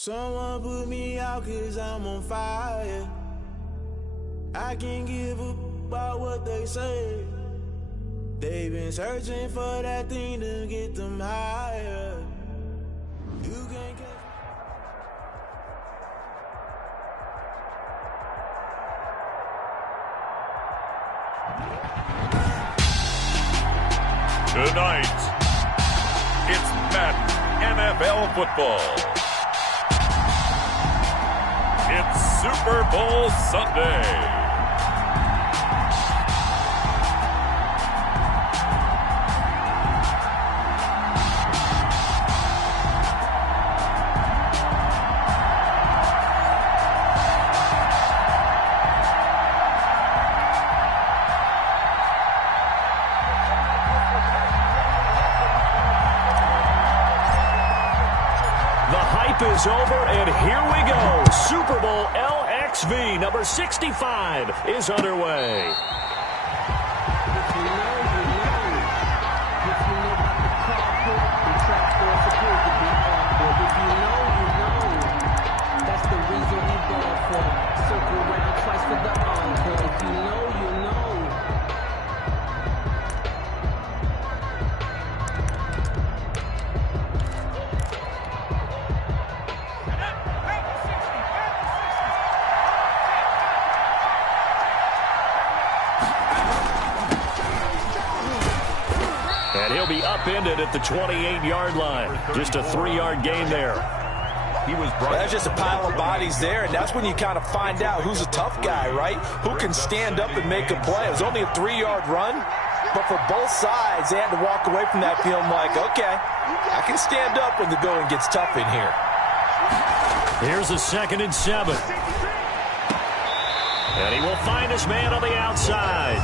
Someone put me out 'cause I'm on fire. I can't give a about what they say. They've been searching for that thing to get them higher. You can't catch Tonight, it's Madden NFL football. It's Super Bowl Sunday. Is over, and here we go. Super Bowl LXV number 65 is underway. That's the reason we ball for. Circle around twice for the encore. If you know, you know. And he'll be upended at the 28-yard line. Just a 3-yard gain there. That's just a pile of bodies there, and that's when you kind of find out who's a tough guy, right? Who can stand up and make a play. It was only a 3-yard run, but for both sides, they had to walk away from that feeling like, okay, I can stand up when the going gets tough in here. Here's a 2nd and 7. And he will find his man on the outside.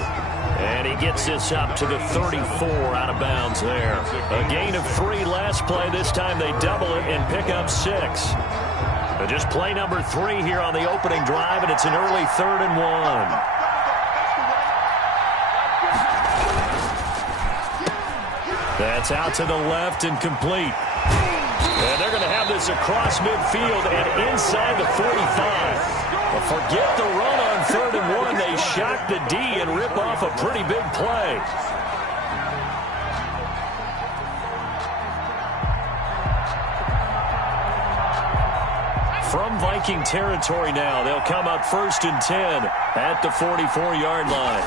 And he gets this up to the 34 out of bounds there. A gain of 3 last play. This time they double it and pick up 6. Just play number 3 here on the opening drive, and it's an early 3rd and 1. That's out to the left and complete. And they're going to have this across midfield and inside the 45. Forget the run on 3rd and 1. They shock the D and rip off a pretty big play. From Viking territory now, they'll come up 1st and 10 at the 44-yard line.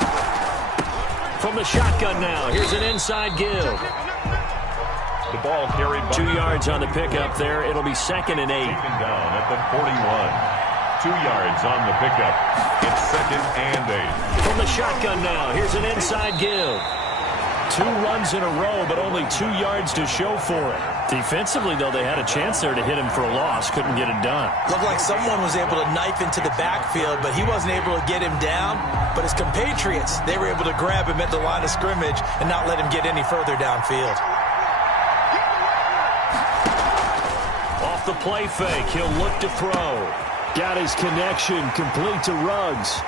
From the shotgun now, here's an inside give. The ball carried by 2 yards on the pickup there. It'll be 2nd and 8. Taken down at the 41. 2 yards on the pickup. It's 2nd and 8. From the shotgun now, here's an inside give. 2 runs in a row, but only 2 yards to show for it. Defensively, though, they had a chance there to hit him for a loss. Couldn't get it done. Looked like someone was able to knife into the backfield, but he wasn't able to get him down. But his compatriots, they were able to grab him at the line of scrimmage and not let him get any further downfield. Off the play fake, he'll look to throw. Got his connection complete to Ruggs.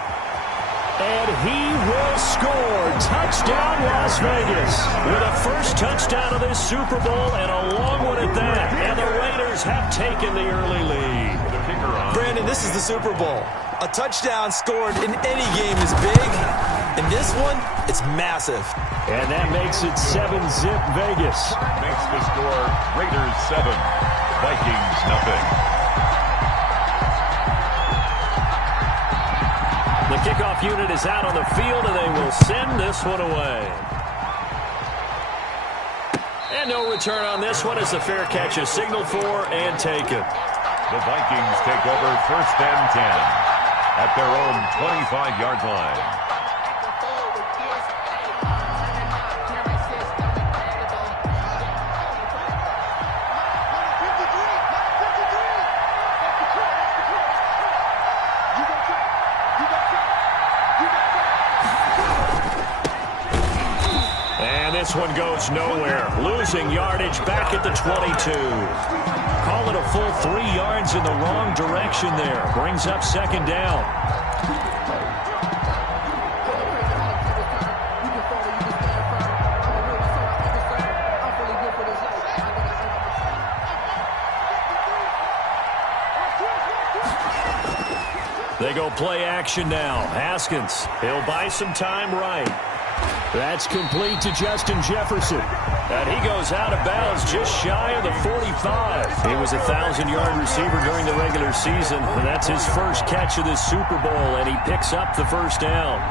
And he will score. Touchdown, Las Vegas. With a first touchdown of this Super Bowl and a long one at that. And the Raiders have taken the early lead. Brandon, this is the Super Bowl. A touchdown scored in any game is big. In this one, it's massive. And that makes it 7-zip Vegas. Makes the score Raiders 7, Vikings nothing. The kickoff unit is out on the field, and they will send this one away. And no return on this one as the fair catch is signaled for and taken. The Vikings take over 1st and 10 at their own 25-yard line. This one goes nowhere. Losing yardage back at the 22. Call it a full 3 yards in the wrong direction there. Brings up 2nd down. They go play action now. Haskins, he'll buy some time right. That's complete to Justin Jefferson. And he goes out of bounds just shy of the 45. He was a 1,000-yard receiver during the regular season, and that's his first catch of this Super Bowl, and he picks up the first down.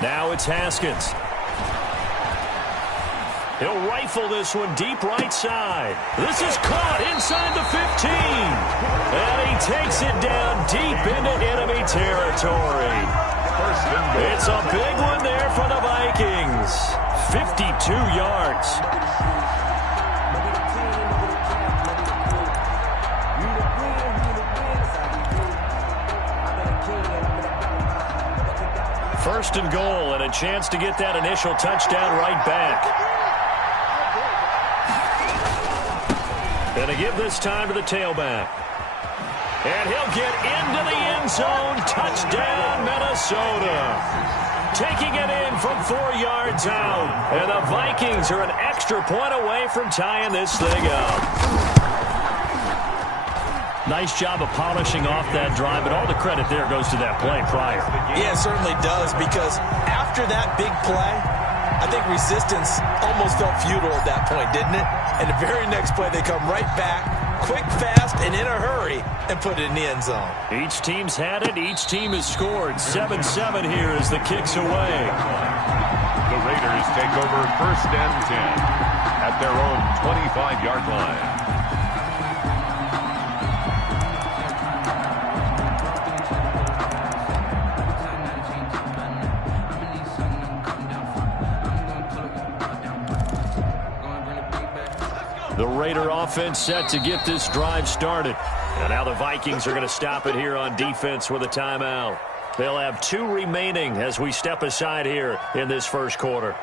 Now it's Haskins. He'll rifle this one deep right side. This is caught inside the 15. And he takes it down deep into enemy territory. It's a big one there for the Vikings. 52 yards. First and goal, and a chance to get that initial touchdown right back. And to give this time to the tailback. And he'll get into the end zone. Touchdown, Minnesota. Taking it in from 4 yards out. And the Vikings are an extra point away from tying this thing up. Nice job of polishing off that drive, but all the credit there goes to that play prior. Yeah, it certainly does, because after that big play, I think resistance almost felt futile at that point, didn't it? And the very next play, they come right back, quick, fast, and in a hurry, and put it in the end zone. Each team's had it. Each team has scored. 7-7 here as the kick's away. The Raiders take over first and 10 at their own 25-yard line. The Raider offense set to get this drive started. And now the Vikings are going to stop it here on defense with a timeout. They'll have 2 remaining as we step aside here in this first quarter.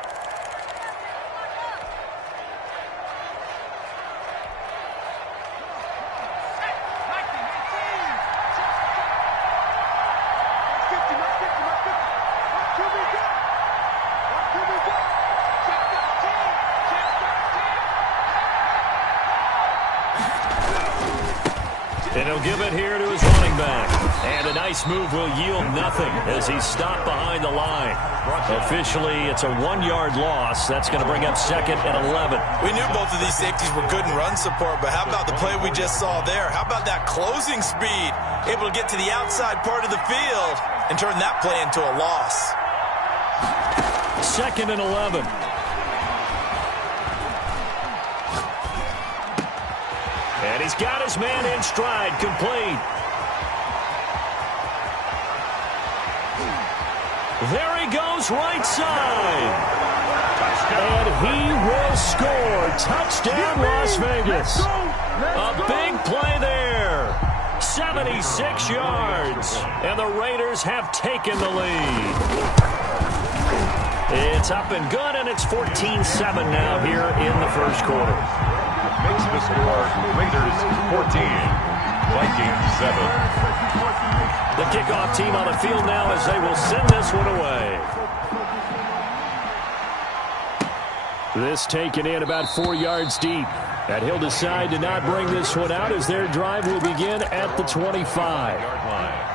And he'll give it here to his running back. And a nice move will yield nothing as he's stopped behind the line. Officially, it's a 1-yard loss. That's going to bring up second and 11. We knew both of these safeties were good in run support, but how about the play we just saw there? How about that closing speed? Able to get to the outside part of the field and turn that play into a loss. Second and 11. And he's got his man in stride, complete. There he goes, right side. And he will score. Touchdown, Las Vegas. A big play there. 76 yards. And the Raiders have taken the lead. It's up and good, and it's 14-7 now here in the first quarter. Makes the score Raiders 14, Vikings 7. The kickoff team on the field now as they will send this one away. This taken in about 4 yards deep. And he'll decide to not bring this one out as their drive will begin at the 25-yard line.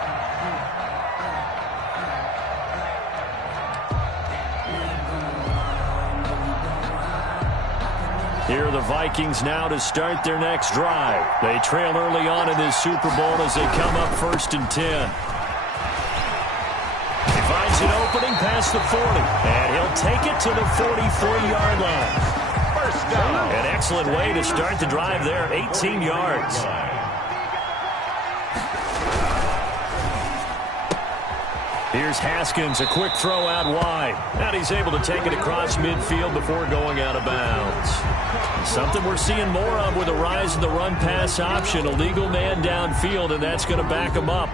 Here are the Vikings now to start their next drive. They trail early on in this Super Bowl as they come up first and 10. He finds an opening past the 40, and he'll take it to the 43-yard line. First down. An excellent way to start the drive there, 18 yards. Here's Haskins, a quick throw out wide. And he's able to take it across midfield before going out of bounds. Something we're seeing more of with the rise of the run-pass option. A legal man downfield, and that's going to back him up.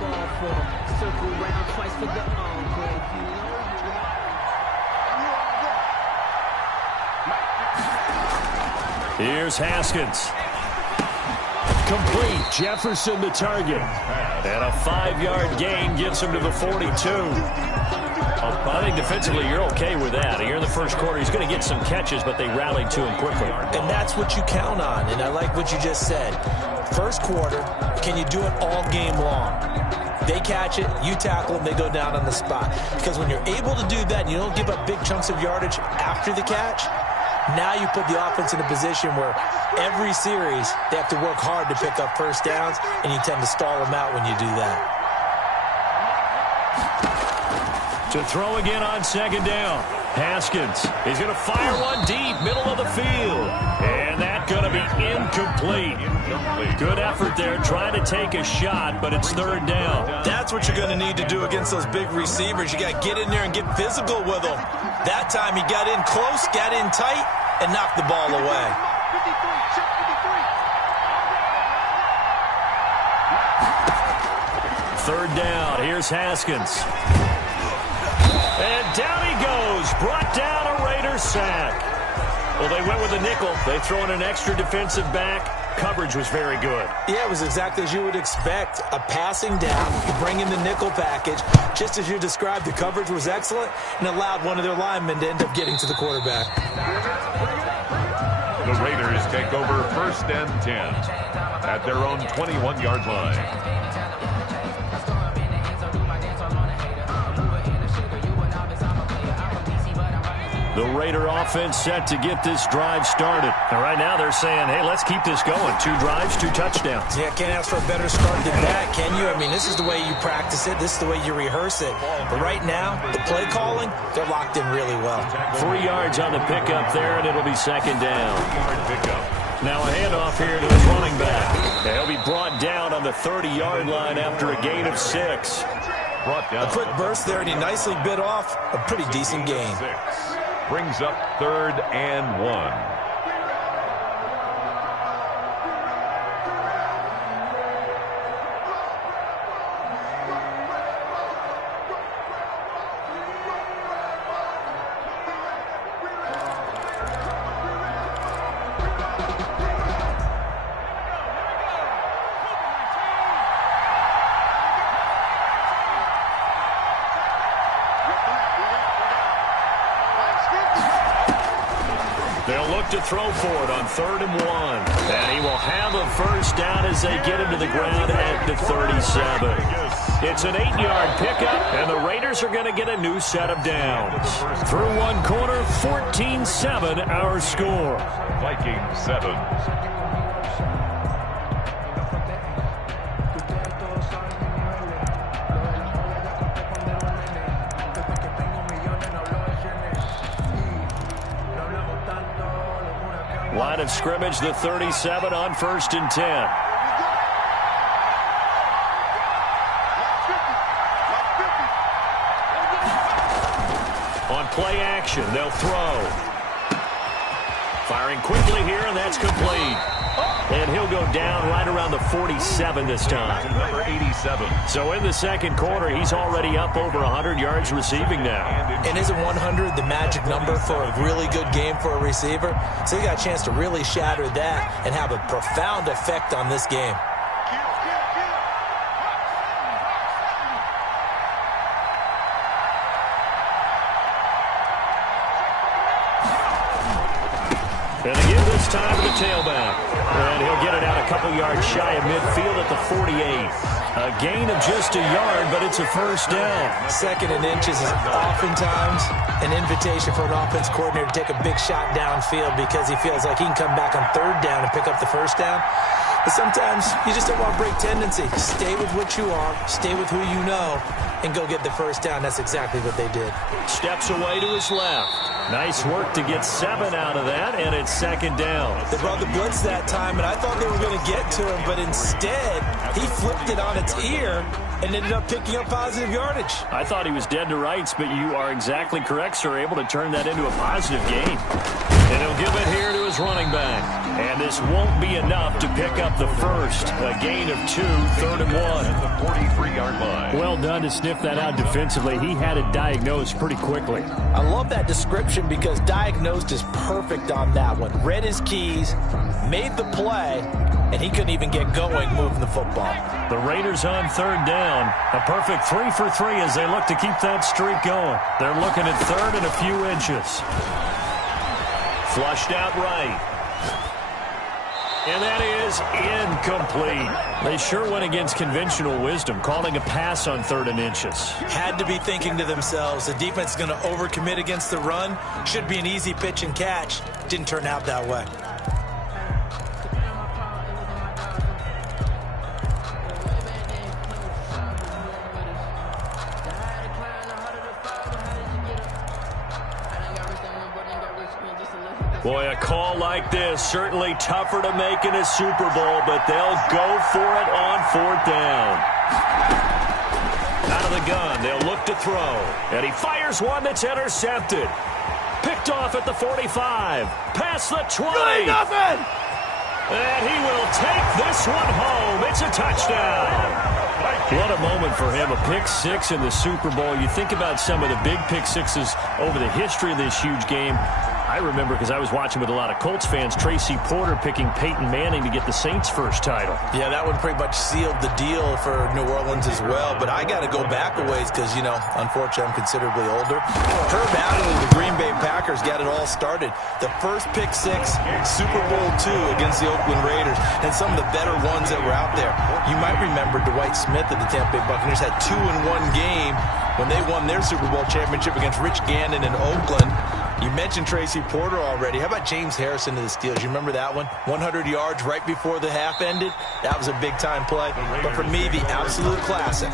Here's Haskins. complete. Jefferson the target. And a 5-yard gain gets him to the 42. I think defensively you're okay with that. Here in the first quarter, he's going to get some catches, but they rallied to him quickly. And that's what you count on, and I like what you just said. First quarter, can you do it all game long? They catch it, you tackle them, they go down on the spot. Because when you're able to do that and you don't give up big chunks of yardage after the catch, now you put the offense in a position where every series they have to work hard to pick up first downs, and you tend to stall them out when you do that. To throw again on second down. Haskins. He's going to fire one deep, middle of the field. And that's going to be incomplete. Good effort there, trying to take a shot, but it's third down. That's what you're going to need to do against those big receivers. You got to get in there and get physical with them. That time he got in close, got in tight, and knocked the ball away. Third down. Here's Haskins. And down he goes. Brought down a Raider sack. Well, they went with a nickel. They throw in an extra defensive back. Coverage was very good. Yeah, it was exactly as you would expect. A passing down. You bring in the nickel package. Just as you described, the coverage was excellent and allowed one of their linemen to end up getting to the quarterback. The Raiders take over first and 10 at their own 21-yard line. The Raider offense set to get this drive started. And right now they're saying, hey, let's keep this going. 2 drives, 2 touchdowns. Yeah, can't ask for a better start than that, can you? I mean, this is the way you practice it. This is the way you rehearse it. But right now, the play calling, they're locked in really well. 3 yards on the pickup there, and it'll be second down. Now a handoff here to his running back. He'll be brought down on the 30-yard line after a gain of 6. A quick burst there, and he nicely bit off a pretty decent gain. Brings up third and 1. To throw for it on 3rd and 1. And he will have a first down as they get him to the ground at the 37. It's an 8-yard pickup, and the Raiders are going to get a new set of downs. Through one quarter, 14-7 our score. Vikings 7. Line of scrimmage, the 37 on 1st and 10. On play action, they'll throw. Firing quickly here, and that's complete. And he'll go down right around the 47 this time. Number 87. So in the second quarter, he's already up over 100 yards receiving now. And isn't 100 the magic number for a really good game for a receiver? So he got a chance to really shatter that and have a profound effect on this game. And again this time to the tailback. And he'll get it out a couple yards shy of midfield at the 48. A gain of just a yard, but it's a first down. 2nd and inches is oftentimes an invitation for an offense coordinator to take a big shot downfield because he feels like he can come back on 3rd down and pick up the first down. But sometimes you just don't want to break tendency. Stay with what you are, stay with who you know, and go get the first down. That's exactly what they did. Steps away to his left. Nice work to get 7 out of that, and it's second down. They brought the blitz that time, and I thought they were going to get to him, but instead, he flipped it on its ear and ended up picking up positive yardage. I thought he was dead to rights, but you are exactly correct, sir. Able to turn that into a positive gain. And he'll give it here to his Raiders running back. And this won't be enough to pick up the first. A gain of 2, 3rd and 1. At the 43-yard line. Well done to sniff that out defensively. He had it diagnosed pretty quickly. I love that description because diagnosed is perfect on that one. Read his keys, made the play, and he couldn't even get going moving the football. The Raiders on 3rd down. A perfect 3 for 3 as they look to keep that streak going. They're looking at 3rd and a few inches. Flushed out right. And that is incomplete. They sure went against conventional wisdom, calling a pass on 3rd and inches. Had to be thinking to themselves, the defense is going to overcommit against the run. Should be an easy pitch and catch. Didn't turn out that way. Boy, a call like this, certainly tougher to make in a Super Bowl, but they'll go for it on 4th down. Out of the gun, they'll look to throw. And he fires one that's intercepted. Picked off at the 45. Past the 20. Nothing! And he will take this one home. It's a touchdown. What a moment for him, a pick 6 in the Super Bowl. You think about some of the big pick 6s over the history of this huge game. I remember, because I was watching with a lot of Colts fans, Tracy Porter picking Peyton Manning to get the Saints' first title. Yeah, that one pretty much sealed the deal for New Orleans as well. But I got to go back a ways because, you know, unfortunately I'm considerably older. Herb Allen and the Green Bay Packers got it all started. The first pick 6, Super Bowl II against the Oakland Raiders, and some of the better ones that were out there. You might remember Dwight Smith of the Tampa Bay Buccaneers had 2 in one game when they won their Super Bowl championship against Rich Gannon in Oakland. You mentioned Tracy Porter already. How about James Harrison to the Steelers? You remember that one? 100 yards right before the half ended? That was a big-time play. But for me, the absolute classic,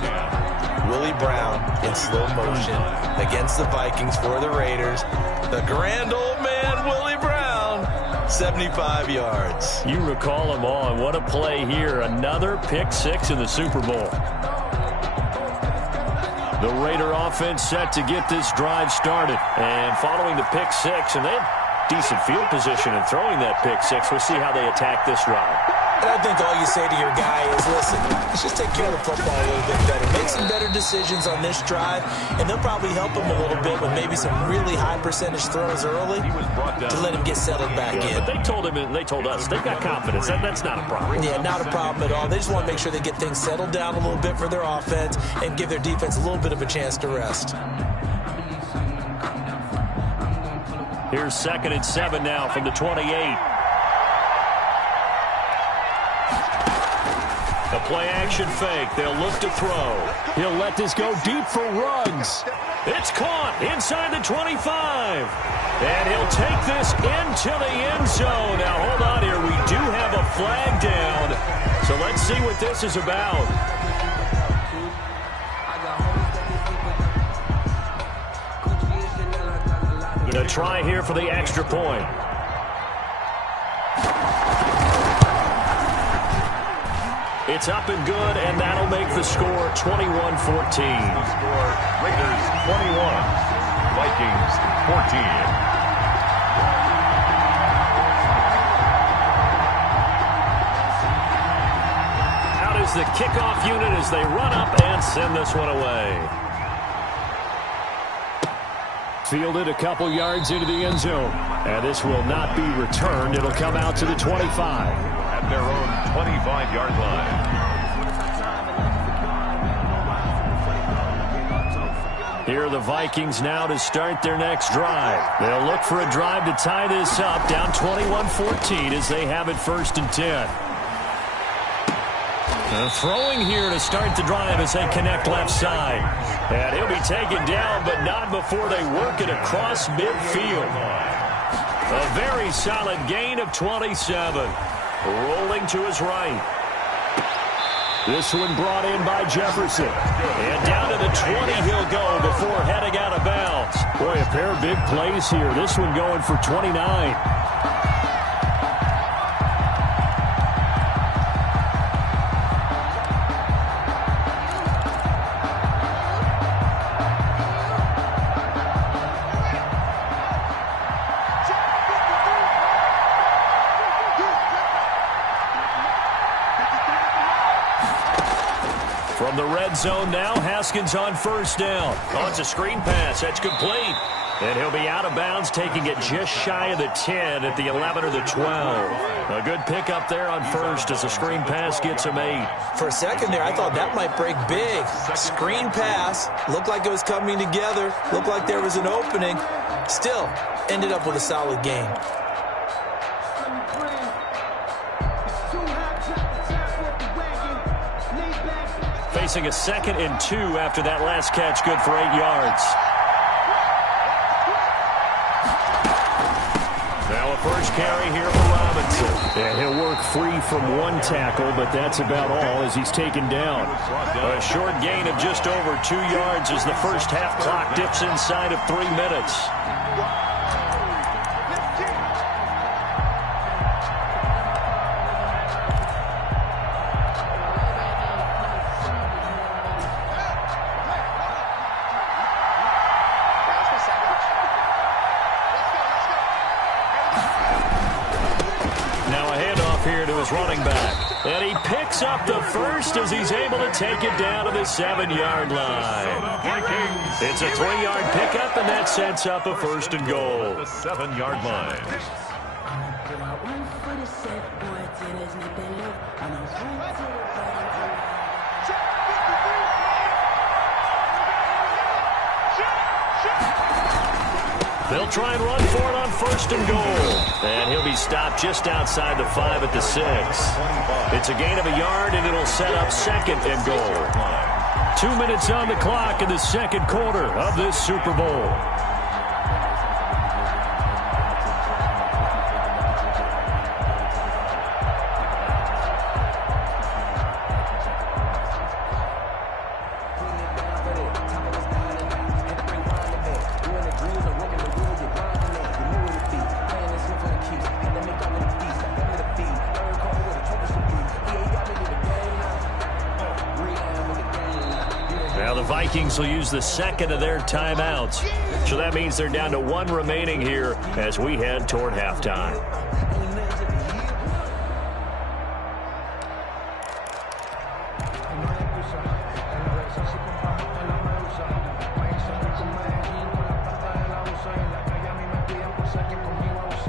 Willie Brown in slow motion against the Vikings for the Raiders. The grand old man, Willie Brown, 75 yards. You recall them all, and what a play here. Another pick 6 in the Super Bowl. The Raider offense set to get this drive started. And following the pick 6, and they had decent field position in throwing that pick 6. We'll see how they attack this drive. And I think all you say to your guy is, listen, let's just take care of the football a little bit better. Make some better decisions on this drive, and they'll probably help him a little bit with maybe some really high percentage throws early to let him get settled back in. But they told him, and they told us, they've got confidence. That's not a problem. Yeah, not a problem at all. They just want to make sure they get things settled down a little bit for their offense and give their defense a little bit of a chance to rest. Here's 2nd and 7 now from the 28. A play-action fake. They'll look to throw. He'll let this go deep for Ruggs. It's caught inside the 25. And he'll take this into the end zone. Now, hold on here. We do have a flag down. So let's see what this is about. Gonna try here for the extra point. It's up and good, and that'll make the score 21-14. Score Raiders 21, Vikings 14. Out is the kickoff unit as they run up and send this one away. Fielded a couple yards into the end zone. And this will not be returned. It'll come out to the 25. At their own 25-yard line. Here are the Vikings now to start their next drive. They'll look for a drive to tie this up, down 21-14 as they have it 1st and 10. Throwing here to start the drive as they connect left side. And he'll be taken down, but not before they work it across midfield. A very solid gain of 27. Rolling to his right. This one brought in by Jefferson. And down to the 20 he'll go before heading out of bounds. Boy, a pair of big plays here. This one going for 29. From the red zone now, Haskins on first down. Oh, it's a screen pass. That's complete. And he'll be out of bounds, taking it just shy of the 10 at the 11 or the 12. A good pickup there on first as the screen pass gets him 8. For a second there, I thought that might break big. Screen pass. Looked like it was coming together. Looked like there was an opening. Still, ended up with a solid gain. Facing a 2nd and 2 after that last catch, good for 8 yards. Now a first carry here for Robinson. And he'll work free from one tackle, but that's about all as he's taken down. A short gain of just over 2 yards as the first half clock dips inside of 3 minutes. Running back, and he picks up the first as he's able to take it down to the 7-yard line. It's a 3-yard pickup, and that sets up a 1st and goal. The 7-yard line. They'll try and run for it on 1st and goal. And he'll be stopped just outside the 5 at the 6. It's a gain of a yard, and it'll set up 2nd and goal. 2 minutes on the clock in the 2nd quarter of this Super Bowl. Vikings will use the 2nd of their timeouts. So that means they're down to 1 remaining here as we head toward halftime.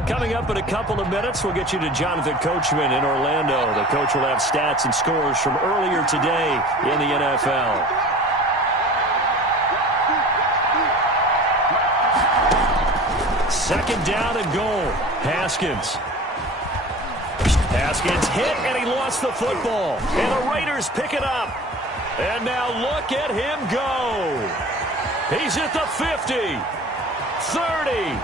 Coming up in a couple of minutes, we'll get you to Jonathan Coachman in Orlando. The coach will have stats and scores from earlier today in the NFL. 2nd down and goal. Haskins hit, and he lost the football. And the Raiders pick it up. And now look at him go. He's at the 50, 30,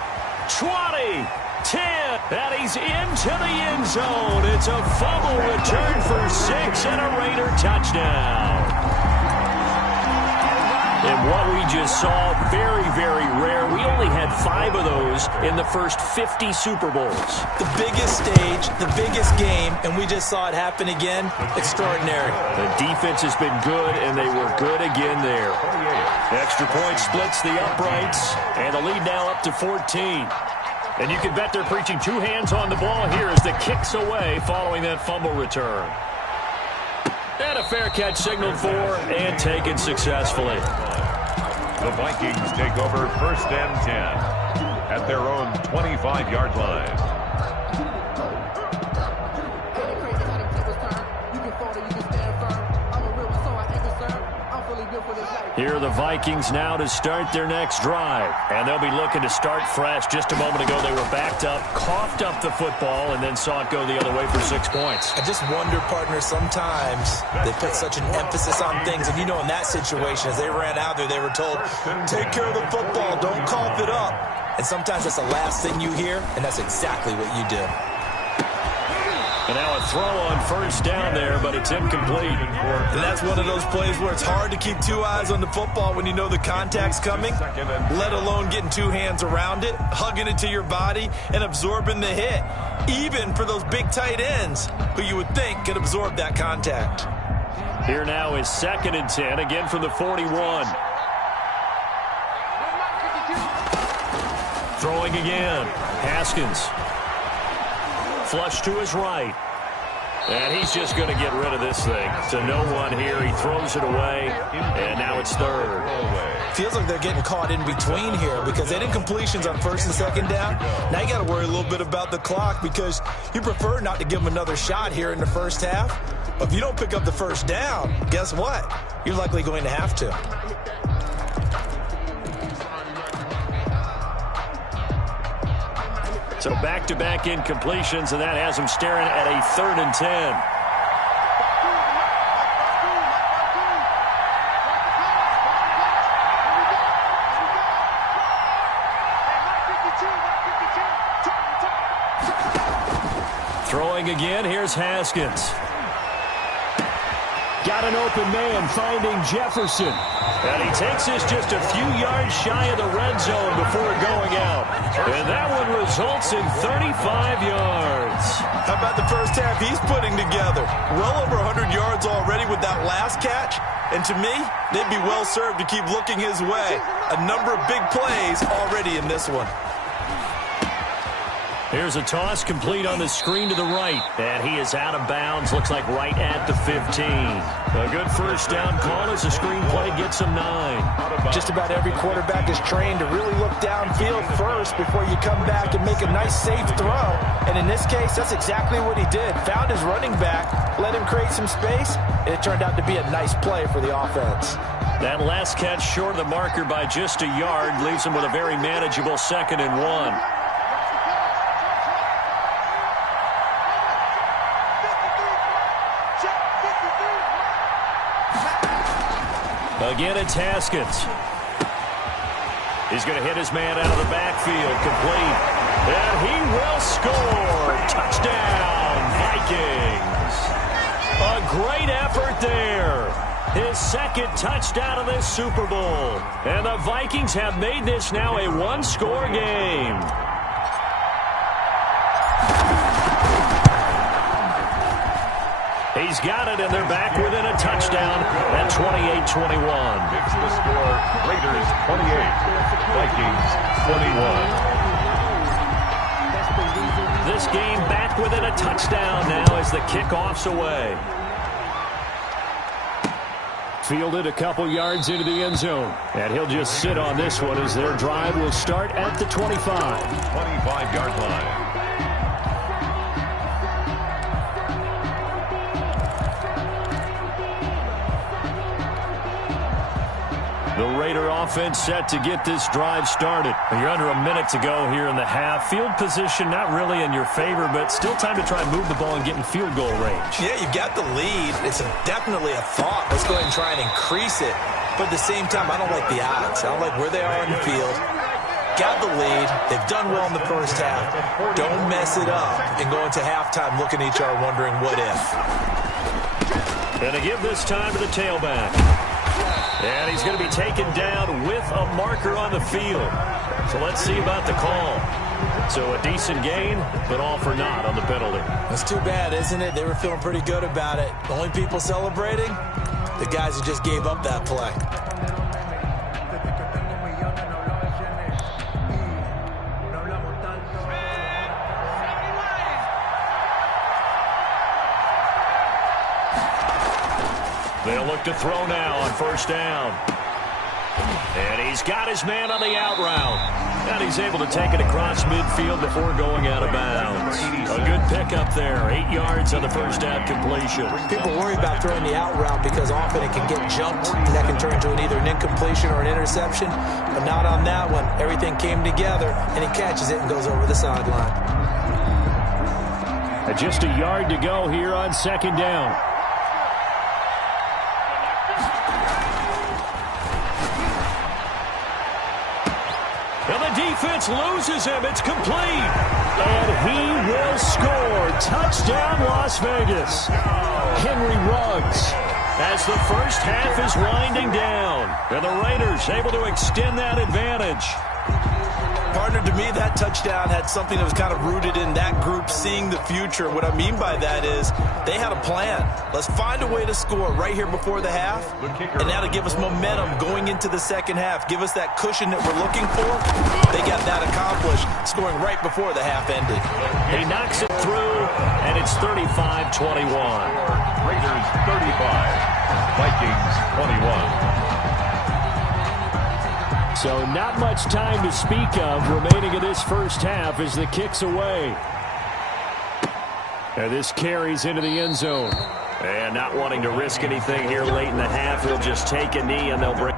20, 10, and he's into the end zone. It's a fumble return for 6 and a Raider touchdown. And what we just saw, very, very rare. We only had 5 of those in the first 50 Super Bowls. The biggest stage, the biggest game, and we just saw it happen again. Extraordinary. The defense has been good, and they were good again there. Extra point splits the uprights, and the lead now up to 14. And you can bet they're preaching 2 hands on the ball here as the kick's away following that fumble return. And a fair catch signaled for and taken successfully. The Vikings take over 1st and 10 at their own 25-yard line. Here are the Vikings now to start their next drive. And they'll be looking to start fresh. Just a moment ago, they were backed up, coughed up the football, and then saw it go the other way for 6 points. I just wonder, partner, sometimes they put such an emphasis on things. And, you know, in that situation, as they ran out there, they were told, take care of the football, don't cough it up. And sometimes that's the last thing you hear, and that's exactly what you did. And now a throw on 1st down there, but it's incomplete. And that's one of those plays where it's hard to keep 2 eyes on the football when you know the contact's coming, let alone getting 2 hands around it, hugging it to your body, and absorbing the hit, even for those big tight ends who you would think could absorb that contact. Here now is 2nd and 10, again from the 41. Throwing again. Haskins. Flush to his right. And he's just going to get rid of this thing. To no one here. He throws it away, and now it's third. Feels like they're getting caught in between here because they did completions on first and second down. Now you got to worry a little bit about the clock because you prefer not to give them another shot here in the first half. But if you don't pick up the first down, guess what? You're likely going to have to. So back-to-back incompletions, and that has them staring at a 3rd and 10. Throwing again, here's Haskins. Got an open man, finding Jefferson. And he takes this just a few yards shy of the red zone before going out. And that one results in 35 yards. How about the first half he's putting together? Well over 100 yards already with that last catch. And to me, they'd be well served to keep looking his way. A number of big plays already in this one. Here's a toss complete on the screen to the right. And he is out of bounds. Looks like right at the 15. A good first down call as the screen play gets him 9. Just about every quarterback is trained to really look downfield first before you come back and make a nice, safe throw. And in this case, that's exactly what he did. Found his running back, let him create some space, and it turned out to be a nice play for the offense. That last catch short of the marker by just a yard leaves him with a very manageable 2nd and 1. Again, it's Haskins. He's going to hit his man out of the backfield, complete. And he will score. Touchdown, Vikings. A great effort there. His 2nd touchdown of this Super Bowl. And the Vikings have made this now a 1-score game. He's got it, and they're back within a touchdown at 28-21. It's the score, Raiders 28, Vikings 21. This game back within a touchdown now as the kickoff's away. Fielded a couple yards into the end zone, and he'll just sit on this one as their drive will start at the 25. 25-yard line. The Raider offense set to get this drive started. You're under a minute to go here in the half. Field position not really in your favor, but still time to try and move the ball and get in field goal range. Yeah, you've got the lead. It's definitely a thought. Let's go ahead and try and increase it. But at the same time, I don't like the odds. I don't like where they are on the field. Got the lead. They've done well in the first half. Don't mess it up and go into halftime looking at each other wondering what if. And to give this time to the tailback. And he's going to be taken down with a marker on the field. So let's see about the call. So a decent gain, but all for naught on the penalty. That's too bad, isn't it? They were feeling pretty good about it. The only people celebrating, the guys who just gave up that play. They'll look to throw now on first down. And he's got his man on the out route. And he's able to take it across midfield before going out of bounds. A good pickup there. 8 yards on the first down completion. People worry about throwing the out route because often it can get jumped. And that can turn into either an incompletion or an interception. But not on that one. Everything came together, and he catches it and goes over the sideline. Just a yard to go here on second down. And the defense loses him. It's complete. And he will score. Touchdown, Las Vegas. Henry Ruggs. As the first half is winding down. And the Raiders able to extend that advantage. Partner, to me, that touchdown had something that was kind of rooted in that group seeing the future. What I mean by that is they had a plan. Let's find a way to score right here before the half, and that'll give us momentum going into the second half. Give us that cushion that we're looking for. They got that accomplished, scoring right before the half ended. He knocks it through, And it's 35-21. Raiders 35, Vikings 21. So not much time to speak of remaining in this first half as the kick's away. And this carries into the end zone. And not wanting to risk anything here late in the half, he'll just take a knee and they'll bring.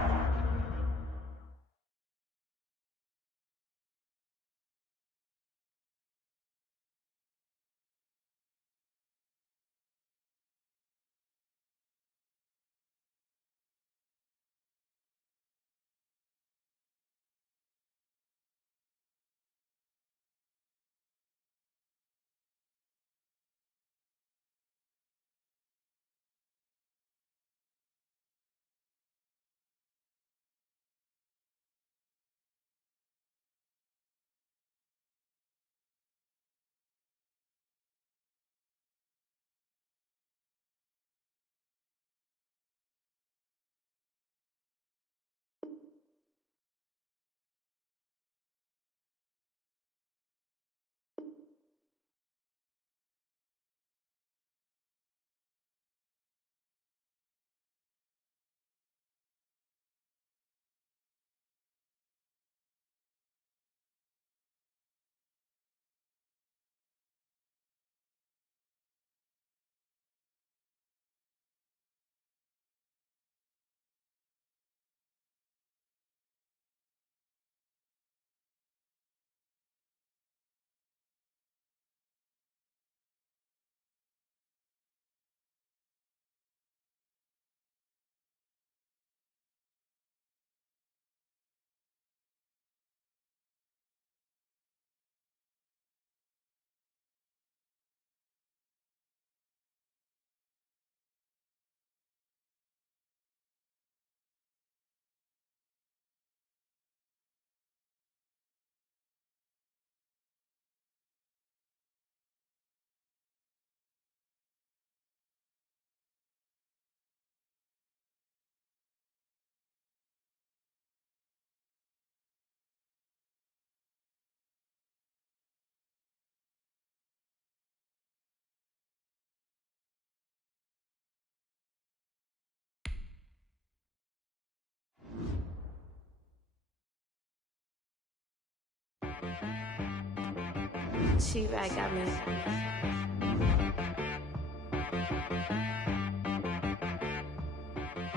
She-Rag got me.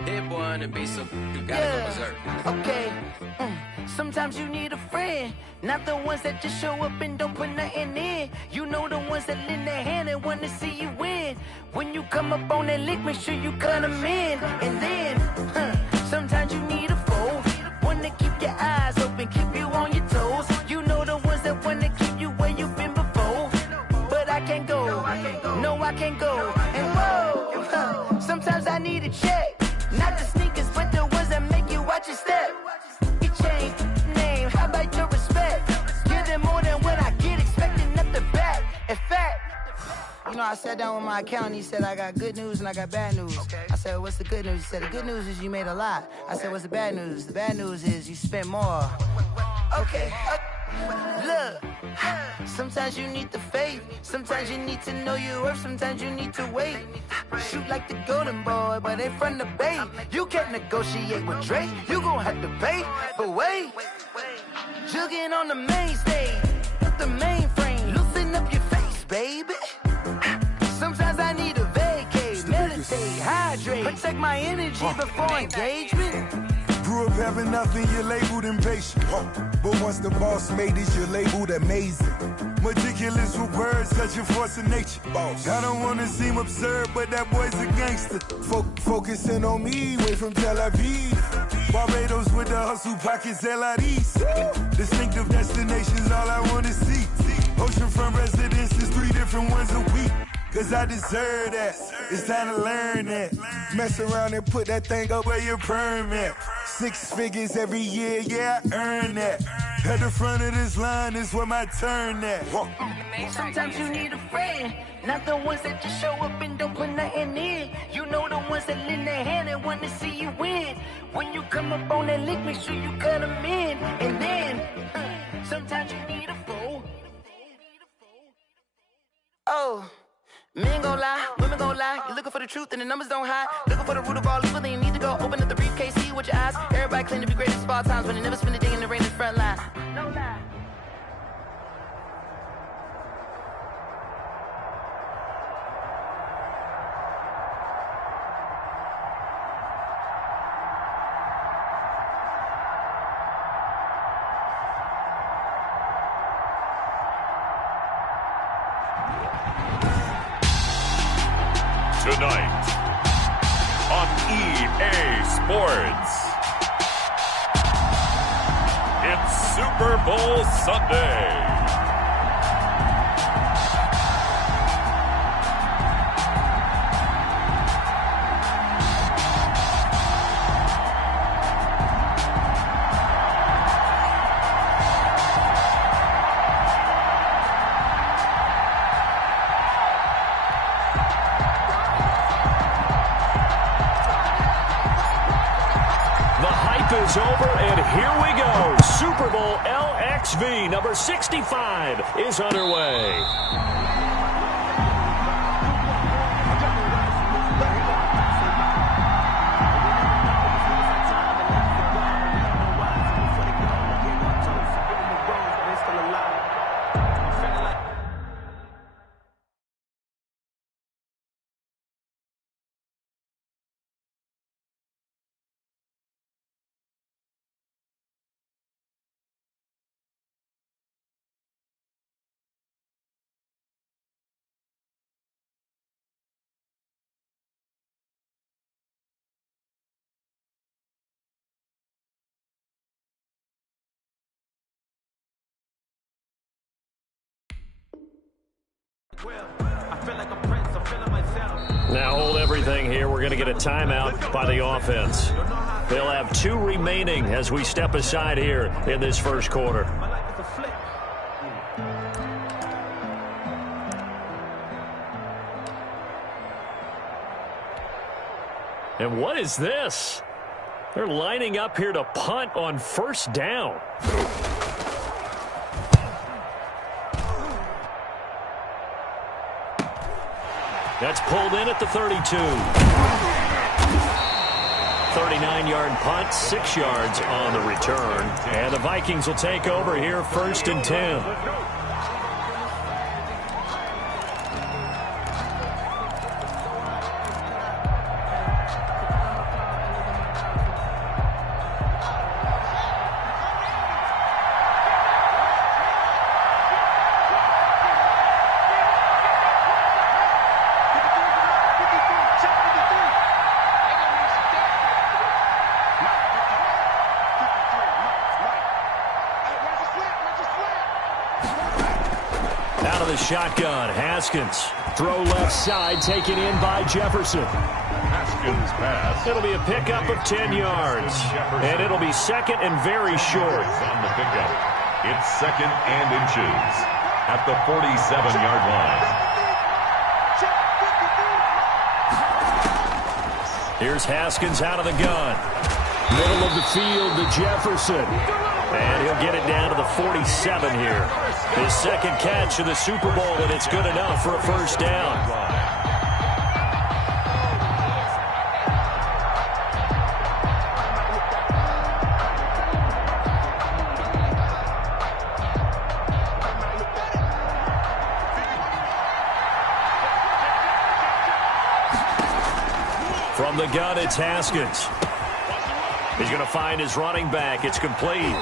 Hit one and be so you gotta go berserk. Okay. Sometimes you need a friend, not the ones that just show up and don't put nothing in. You know the ones that lend their hand and want to see you win. When you come up on that lick, make sure you cut them in. And then, sometimes you need a foe, one to keep your eyes open, keep you on your toes. You know the ones that want to keep you where you've been before. But I can't go, no I can't go. And whoa, sometimes I need a check. Not the sneakers, but the ones that make you watch your step. You change name, how about your respect? Give them more than what I get, expecting nothing back. In fact, you know, I sat down with my accountant, he said, I got good news and I got bad news. I said, what's the good news? He said, the good news is you made a lot. I said, what's the bad news? The bad news is you spent more. Okay. Look, sometimes you need the faith, sometimes you need to know your worth, sometimes you need to wait. Shoot like the golden boy, but they from the bay. You can't negotiate with Drake, you gon' have to pay. But wait, jugging on the main stage, the mainframe, loosen up your face, baby. Sometimes I need a vacate, meditate, hydrate, protect my energy before engagement. Grew up having nothing, you're labeled impatient. But once the boss made it, you're labeled amazing. Meticulous with words, such a force of nature. I don't wanna seem absurd, but that boy's a gangster. Focusing on me, way from Tel Aviv. Barbados with the hustle pockets, LIDs. Distinctive destinations, all I wanna see. Oceanfront residences, 3 different ones a week. Cause I deserve that, it's time to learn that. Mess around and put that thing up where your permit. 6 figures every year, yeah, I earn that. At the front of this line is where my turn at. Sometimes you need a friend, not the ones that just show up and don't put nothing in. You know the ones that lend their hand and want to see you win. When you come up on that lick, make sure you cut them in. And then, sometimes you need a foe. Oh, Whoa. Men gon' lie, women gon' lie. You're looking for the truth and the numbers don't hide. Looking for the root of all evil, then you need to go open up the briefcase, see with your eyes. Everybody claim to be greatest of all times when they never spend a day in the rain in the front line. No lie. Tonight on EA Sports, it's Super Bowl Sunday. Is over, and here we go. Super Bowl LXV number 65 is underway. Now hold everything here. We're going to get a timeout by the offense. They'll have 2 remaining as we step aside here in this first quarter. And what is this? They're lining up here to punt on first down. That's pulled in at the 32. 39-yard punt, 6 yards on the return. And the Vikings will take over here first and 10. Shotgun, Haskins. Throw left side, taken in by Jefferson. Haskins pass. It'll be a pickup of 10 yards. And it'll be second and very short. On the pickup. It's second and inches at the 47-yard line. Here's Haskins out of the gun. Middle of the field to Jefferson. And he'll get it down to the 47 here. His second catch of the Super Bowl, and it's good enough for a first down. From the gun, it's Haskins. He's going to find his running back. It's complete.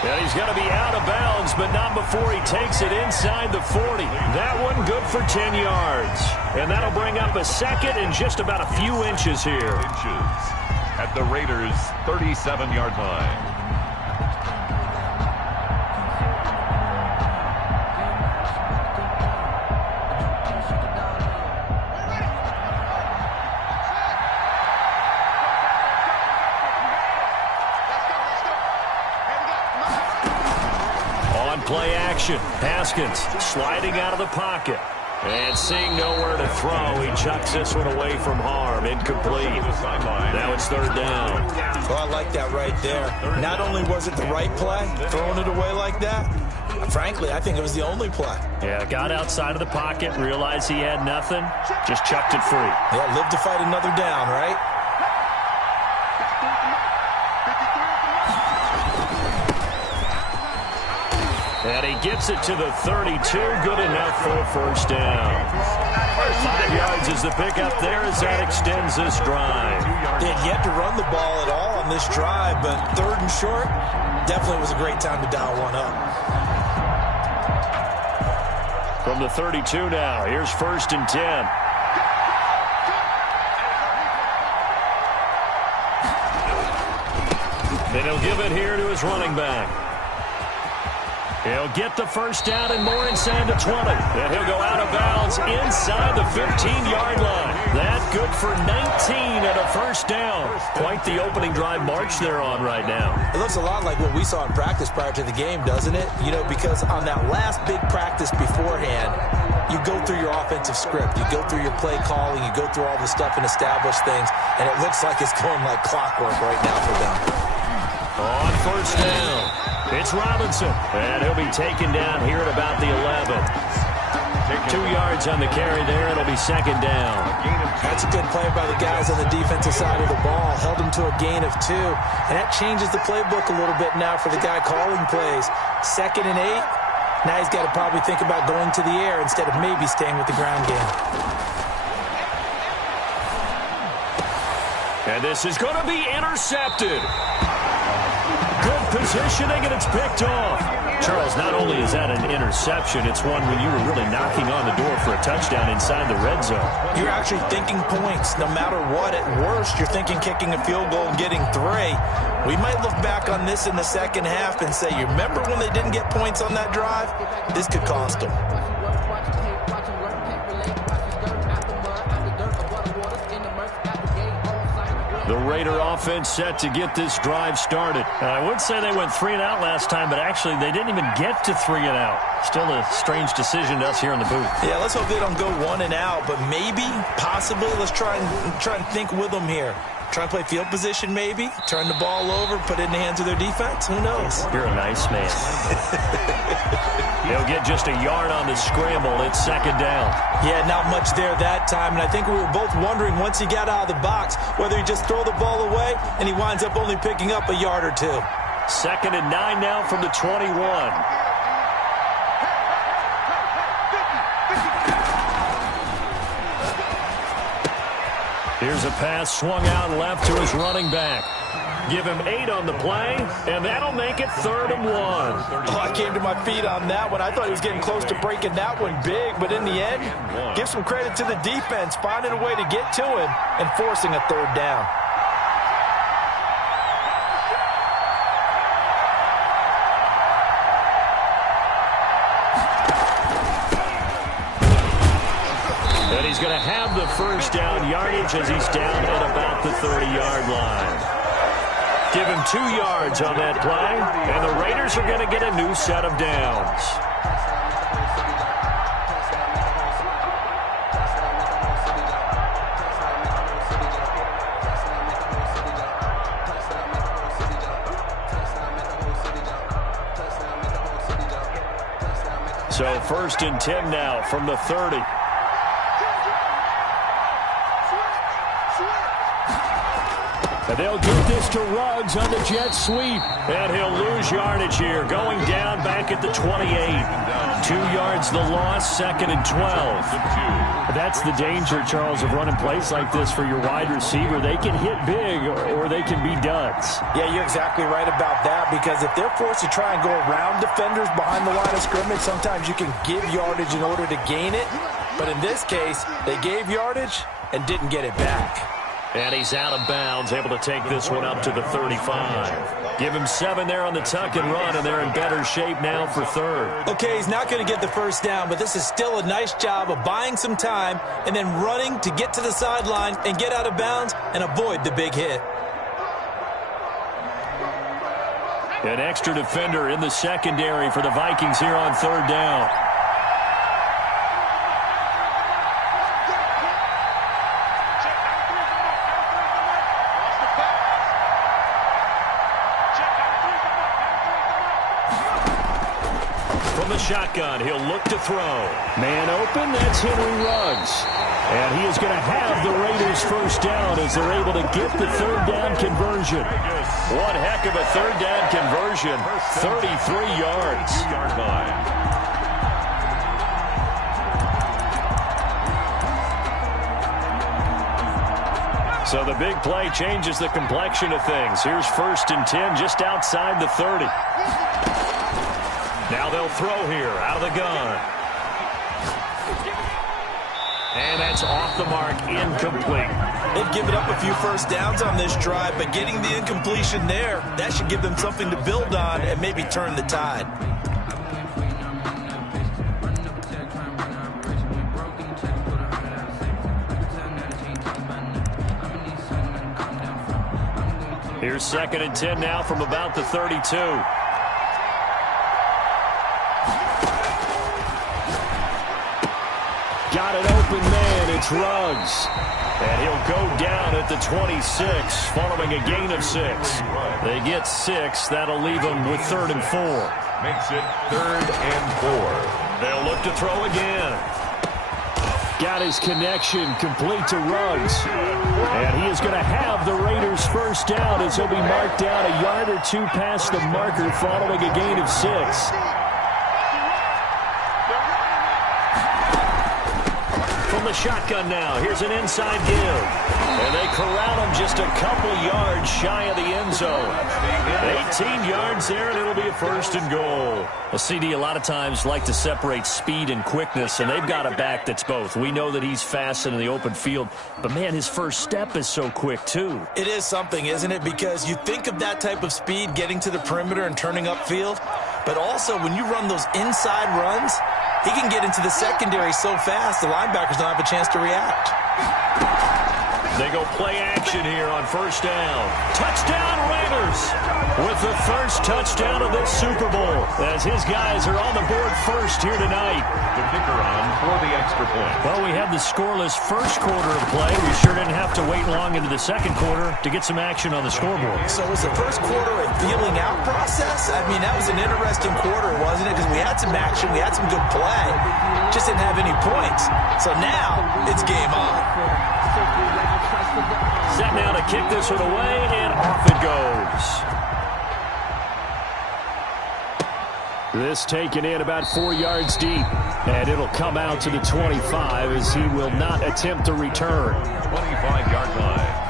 And he's going to be out of bounds, but not before he takes it inside the 40. That one good for 10 yards. And that'll bring up a second and just about a few inches here. At the Raiders' 37-yard line. Play action. Haskins sliding out of the pocket. And seeing nowhere to throw, he chucks this one away from harm. Incomplete. Now it's third down. Well, I like that right there. Not only was it the right play, throwing it away like that, Frankly, I think it was the only play. Yeah, got outside of the pocket, realized he had nothing, just chucked it free. Yeah, live to fight another down, right? And he gets it to the 32. Good enough for a first down. 5 yards is the pickup there as that extends this drive. They had yet to run the ball at all on this drive, but 3rd and short definitely was a great time to dial one up. From the 32 now, here's 1st and 10. And he'll give it here to his running back. He'll get the first down and more inside the 20. And he'll go out of bounds inside the 15-yard line. That good for 19 and a first down. Quite the opening drive march they're on right now. It looks a lot like what we saw in practice prior to the game, doesn't it? You know, because on that last big practice beforehand, you go through your offensive script. You go through your play calling. You go through all the stuff and establish things. And it looks like it's going like clockwork right now for them. On first down, it's Robinson. And he'll be taken down here at about the 11. 2 yards on the carry there. It'll be 2nd down. That's a good play by the guys on the defensive side of the ball. Held him to a gain of 2. And that changes the playbook a little bit now for the guy calling plays. 2nd and 8. Now he's got to probably think about going to the air instead of maybe staying with the ground game. And this is going to be intercepted. Good positioning, and it's picked off. Charles, not only is that an interception, it's one when you were really knocking on the door for a touchdown inside the red zone. You're actually thinking points. No matter what, at worst, you're thinking kicking a field goal and getting 3. We might look back on this in the second half and say, you remember when they didn't get points on that drive? This could cost them. The Raider offense set to get this drive started. I would say they went 3 and out last time, but actually they didn't even get to 3 and out. Still a strange decision to us here in the booth. Yeah, let's hope they don't go 1 and out, but maybe, possibly, let's try and think with them here. Try and play field position maybe, turn the ball over, put it in the hands of their defense. Who knows? You're a nice man. He'll get just a yard on the scramble. It's 2nd down. Yeah, not much there that time, and I think we were both wondering once he got out of the box whether he just throw the ball away and he winds up only picking up a yard or 2. 2nd and 9 now from the 21. Here's a pass swung out left to his running back. Give him 8 on the play, and that'll make it 3rd and 1. Oh, I came to my feet on that one. I thought he was getting close to breaking that one big, but in the end, give some credit to the defense, finding a way to get to him and forcing a 3rd down. And he's going to have the first down yardage as he's down at about the 30-yard line. Give him 2 yards on that play, and the Raiders are going to get a new set of downs. So 1st and 10 now from the 30. And they'll get this to Ruggs on the jet sweep. And he'll lose yardage here, going down back at the 28. 2 yards the loss, 2nd and 12. That's the danger, Charles, of running plays like this for your wide receiver. They can hit big or they can be duds. Yeah, you're exactly right about that, because if they're forced to try and go around defenders behind the line of scrimmage, sometimes you can give yardage in order to gain it. But in this case, they gave yardage and didn't get it back. And he's out of bounds, able to take this one up to the 35. Give him 7 there on the tuck and run, and they're in better shape now for 3rd. Okay, he's not going to get the first down, but this is still a nice job of buying some time and then running to get to the sideline and get out of bounds and avoid the big hit. An extra defender in the secondary for the Vikings here on 3rd down. shotgun. He'll look to throw. Man open, that's Henry Ruggs. And he is going to have the Raiders first down as they're able to get the third down conversion. One heck of a third down conversion. 33 yards. 2-yard line. So the big play changes the complexion of things. Here's 1st and 10 just outside the 30. Now they'll throw here out of the gun. And that's off the mark, incomplete. They've given up a few first downs on this drive, but getting the incompletion there, that should give them something to build on and maybe turn the tide. Here's 2nd and 10 now from about the 32. Got an open man, it's Ruggs. And he'll go down at the 26 following a gain of 6. They get 6, that'll leave them with 3rd and 4. Makes it 3rd and 4. They'll look to throw again. Got his connection complete to Ruggs. And he is going to have the Raiders first down as he'll be marked down a yard or 2 past the marker following a gain of 6. From the shotgun now, here's an inside give. And they corral him just a couple yards shy of the end zone. 18 yards there, and it'll be a 1st and goal. Well, CD, a lot of times like to separate speed and quickness, and they've got a back that's both. We know that he's fast in the open field, but, man, his first step is so quick, too. It is something, isn't it? Because you think of that type of speed getting to the perimeter and turning upfield, but also when you run those inside runs, he can get into the secondary so fast the linebackers don't have a chance to react. They go play action here on 1st down. Touchdown Raiders with the first touchdown of this Super Bowl as his guys are on the board first here tonight. The kicker on for the extra point. Well, we had the scoreless first quarter of play. We sure didn't have to wait long into the second quarter to get some action on the scoreboard. So was the first quarter a feeling out process? I mean, that was an interesting quarter, wasn't it? Because we had some action, we had some good play, just didn't have any points. So now it's game on. Set now to kick this one away, and off it goes. This taken in about 4 yards deep, and it'll come out to the 25 as he will not attempt to return. 25-yard line.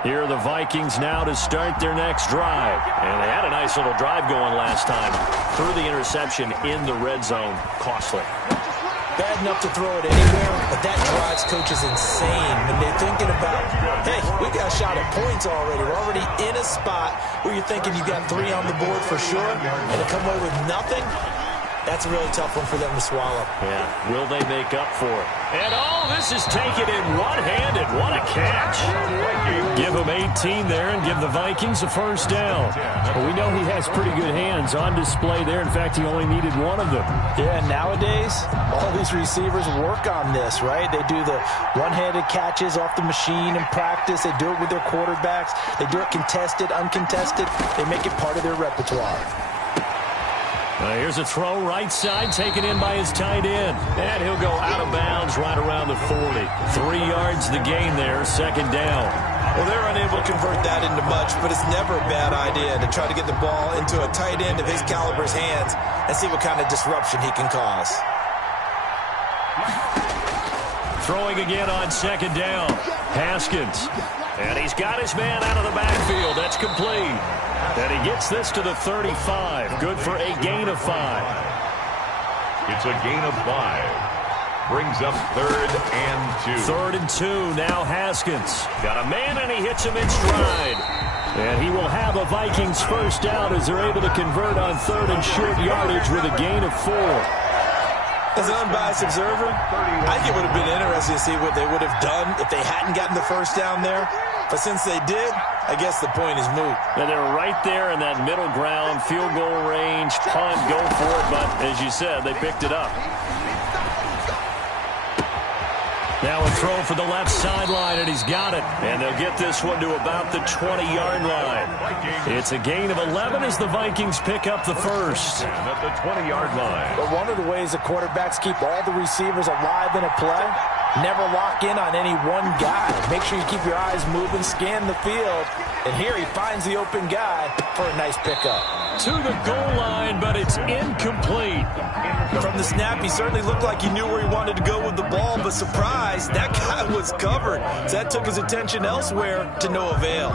Here are the Vikings now to start their next drive. And they had a nice little drive going last time. Threw the interception in the red zone. Costly. Bad enough to throw it anywhere, but that drives coaches insane when they're thinking about, hey, we got a shot at points already. We're already in a spot where you're thinking you got 3 on the board for sure, and to come away with nothing, that's a really tough one for them to swallow. Yeah, will they make up for it? And, this is taken in one-handed. What a catch. Give him 18 there and give the Vikings a first down. Well, we know he has pretty good hands on display there. In fact, he only needed one of them. Yeah, nowadays, all these receivers work on this, right? They do the one-handed catches off the machine in practice. They do it with their quarterbacks. They do it contested, uncontested. They make it part of their repertoire. Here's a throw right side taken in by his tight end. And he'll go out of bounds right around the 40. 3 yards the gain there, 2nd down. Well, they're unable to convert that into much, but it's never a bad idea to try to get the ball into a tight end of his caliber's hands and see what kind of disruption he can cause. Throwing again on 2nd down. Haskins. And he's got his man out of the backfield. That's complete. And he gets this to the 35. Good for a gain of 5. It's a gain of 5. Brings up 3rd and 2. 3rd and 2. Now Haskins. Got a man, and he hits him in stride. And he will have a Vikings first down as they're able to convert on 3rd and short yardage with a gain of 4. As an unbiased observer, I think it would have been interesting to see what they would have done if they hadn't gotten the first down there. But since they did, I guess the point is moot. And they're right there in that middle ground, field goal range, punt, go for it. But as you said, they picked it up. Now a throw for the left sideline, and he's got it. And they'll get this one to about the 20-yard line. It's a gain of 11 as the Vikings pick up the first. At the 20-yard line. But one of the ways the quarterbacks keep all the receivers alive in a play, never lock in on any one guy. Make sure you keep your eyes moving, scan the field. And here he finds the open guy for a nice pickup. To the goal line, but it's incomplete. From the snap, he certainly looked like he knew where he wanted to go with the ball, but surprise, that guy was covered. So that took his attention elsewhere to no avail.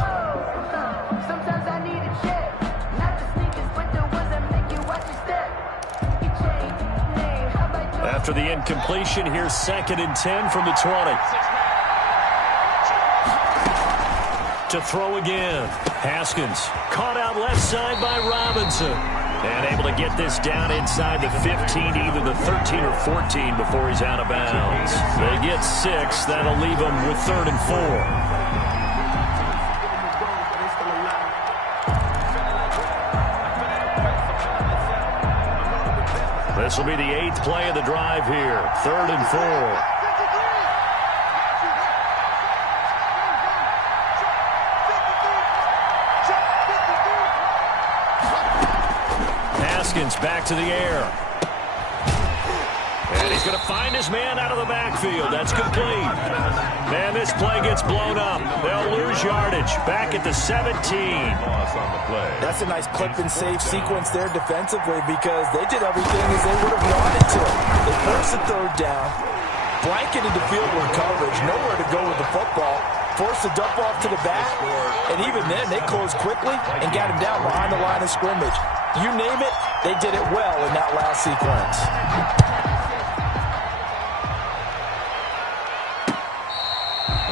Sometimes I need a check, not the sneakers, but the ones that make you watch your step. You change name, how about you? After the incompletion, here's 2nd and 10 from the 20. To throw again. Haskins caught out left side by Robinson. And able to get this down inside the 15, either the 13 or 14 before he's out of bounds. They get 6. That'll leave them with 3rd and 4. This will be the 8th play of the drive here. 3rd and 4. Back to the air. And he's going to find his man out of the backfield. That's complete. Man, this play gets blown up. They'll lose yardage. Back at the 17. That's a nice clip and save sequence there defensively because they did everything as they would have wanted to. They forced the 3rd down, blanketed the field with coverage, nowhere to go with the football, forced the dump off to the back, and even then they closed quickly and got him down behind the line of scrimmage. You name it, they did it well in that last sequence.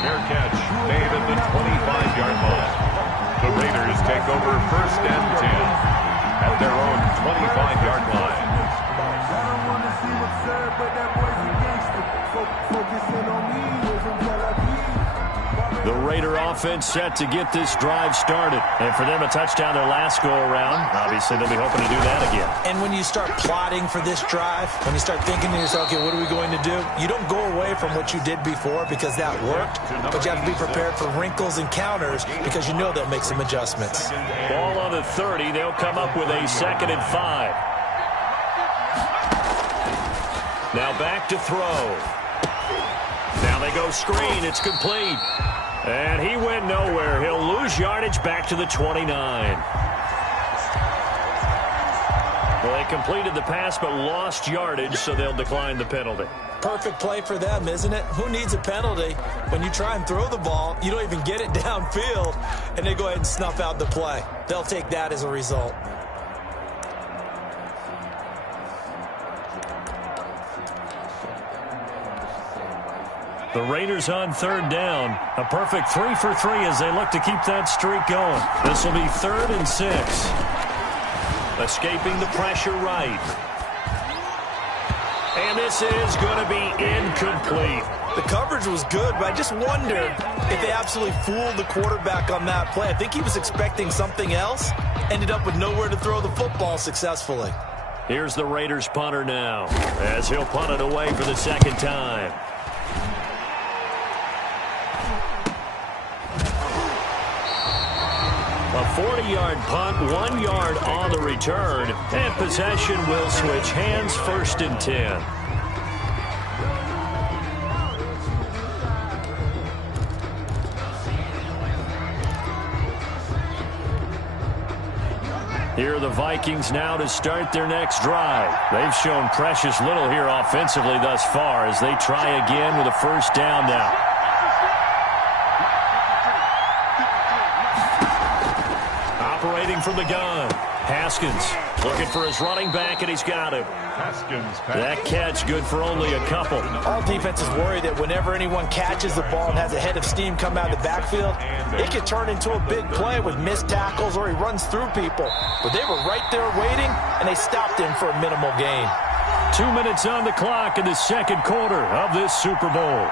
Fair catch made at the 25-yard line. The Raiders take over 1st and 10 at their own 25-yard line. I don't want to seem absurd, but that boy's a gangster. Focusing on me isn't what I need. The Raider offense set to get this drive started. And for them, a touchdown their last go-around. Obviously, they'll be hoping to do that again. And when you start plotting for this drive, when you start thinking to yourself, okay, what are we going to do? You don't go away from what you did before because that worked, but you have to be prepared for wrinkles and counters because you know they'll make some adjustments. Ball on the 30. They'll come up with a 2nd and 5. Now back to throw. Now they go screen. It's complete. And he went nowhere. He'll lose yardage back to the 29. Well, they completed the pass but lost yardage, so they'll decline the penalty. Perfect play for them, isn't it? Who needs a penalty? When you try and throw the ball, you don't even get it downfield, and they go ahead and snuff out the play. They'll take that as a result. The Raiders on 3rd down. A perfect 3 for 3 as they look to keep that streak going. This will be 3rd and 6. Escaping the pressure right. And this is going to be incomplete. The coverage was good, but I just wonder if they absolutely fooled the quarterback on that play. I think he was expecting something else. Ended up with nowhere to throw the football successfully. Here's the Raiders punter now as he'll punt it away for the 2nd time. A 40-yard punt, 1 yard on the return, and possession will switch hands. 1st and 10. Here are the Vikings now to start their next drive. They've shown precious little here offensively thus far as they try again with a 1st down now. Operating from the gun. Haskins looking for his running back, and he's got him. That catch good for only a couple. All defenses worry that whenever anyone catches the ball and has a head of steam come out of the backfield, it could turn into a big play with missed tackles or he runs through people. But they were right there waiting, and they stopped him for a minimal gain. 2 minutes on the clock in the second quarter of this Super Bowl.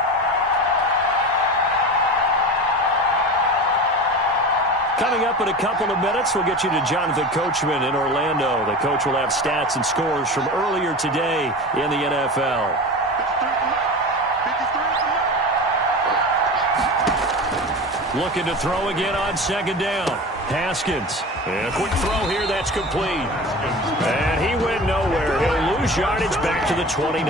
Coming up in a couple of minutes, we'll get you to Jonathan Coachman in Orlando. The coach will have stats and scores from earlier today in the NFL. Looking to throw again on second down. Haskins. And a quick throw here, that's complete. And he went nowhere. He'll lose yardage back to the 29.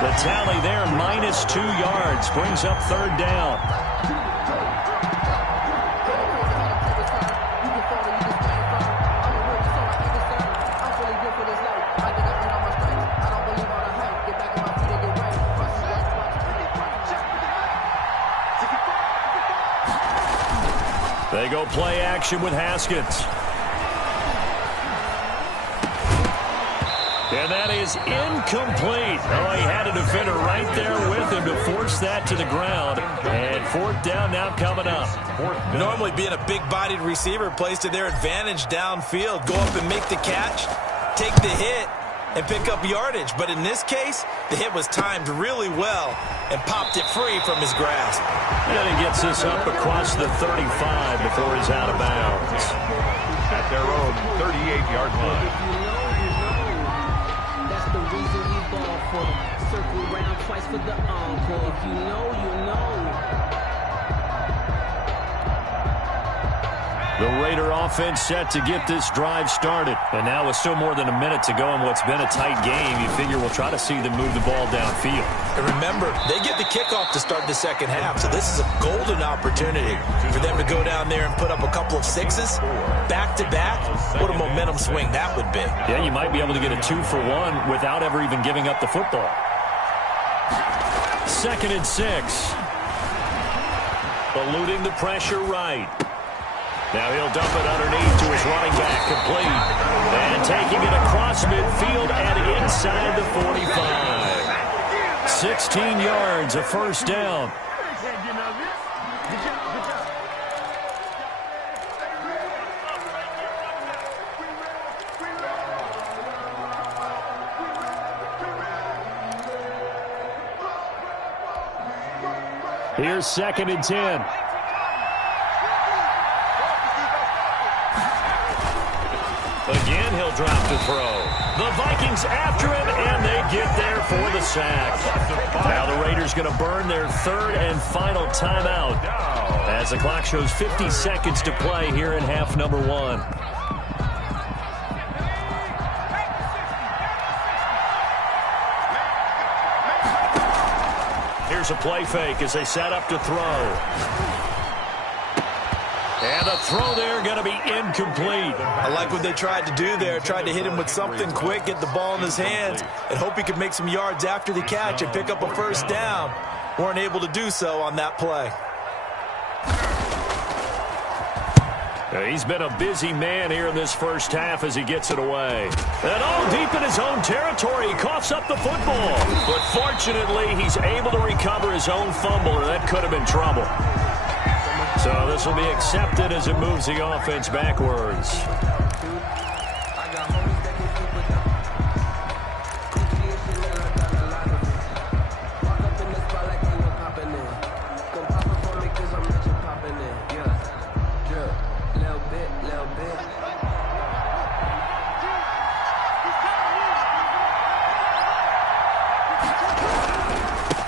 The tally there, -2 yards, brings up third down. They go play action with Haskins. And that is incomplete. Oh, he had a defender right there with him to force that to the ground. And fourth down now coming up. Normally being a big-bodied receiver plays to their advantage downfield. Go up and make the catch, take the hit, and pick up yardage. But in this case, the hit was timed really well and popped it free from his grasp. And he gets this up across the 35 before he's out of bounds. At their own 38-yard line. That's the reason we ball for. Circle round twice for the encore. If you know, you know. The Raider offense set to get this drive started. And now with still more than a minute to go in what's been a tight game, you figure we'll try to see them move the ball downfield. And remember, they get the kickoff to start the second half, so this is a golden opportunity for them to go down there and put up a couple of sixes back-to-back. What a momentum swing that would be. Yeah, you might be able to get a 2-for-1 without ever even giving up the football. 2nd and 6. Eluding the pressure right. Now he'll dump it underneath to his running back, complete. And taking it across midfield and inside the 45. 16 yards, a first down. Here's 2nd and 10. Again, he'll drop the throw. The Vikings after him, and they get there for the sack. Now the Raiders going to burn their third and final timeout as the clock shows 50 seconds to play here in half number 1. Here's a play fake as they set up to throw. And the throw there going to be incomplete. I like what they tried to do there. Tried to hit him with something quick, get the ball in his hands, and hope he could make some yards after the catch and pick up a first down. Weren't able to do so on that play. He's been a busy man here in this first half as he gets it away. And all deep in his own territory, he coughs up the football. But fortunately, he's able to recover his own fumble, or that could have been trouble. So this will be accepted as it moves the offense backwards.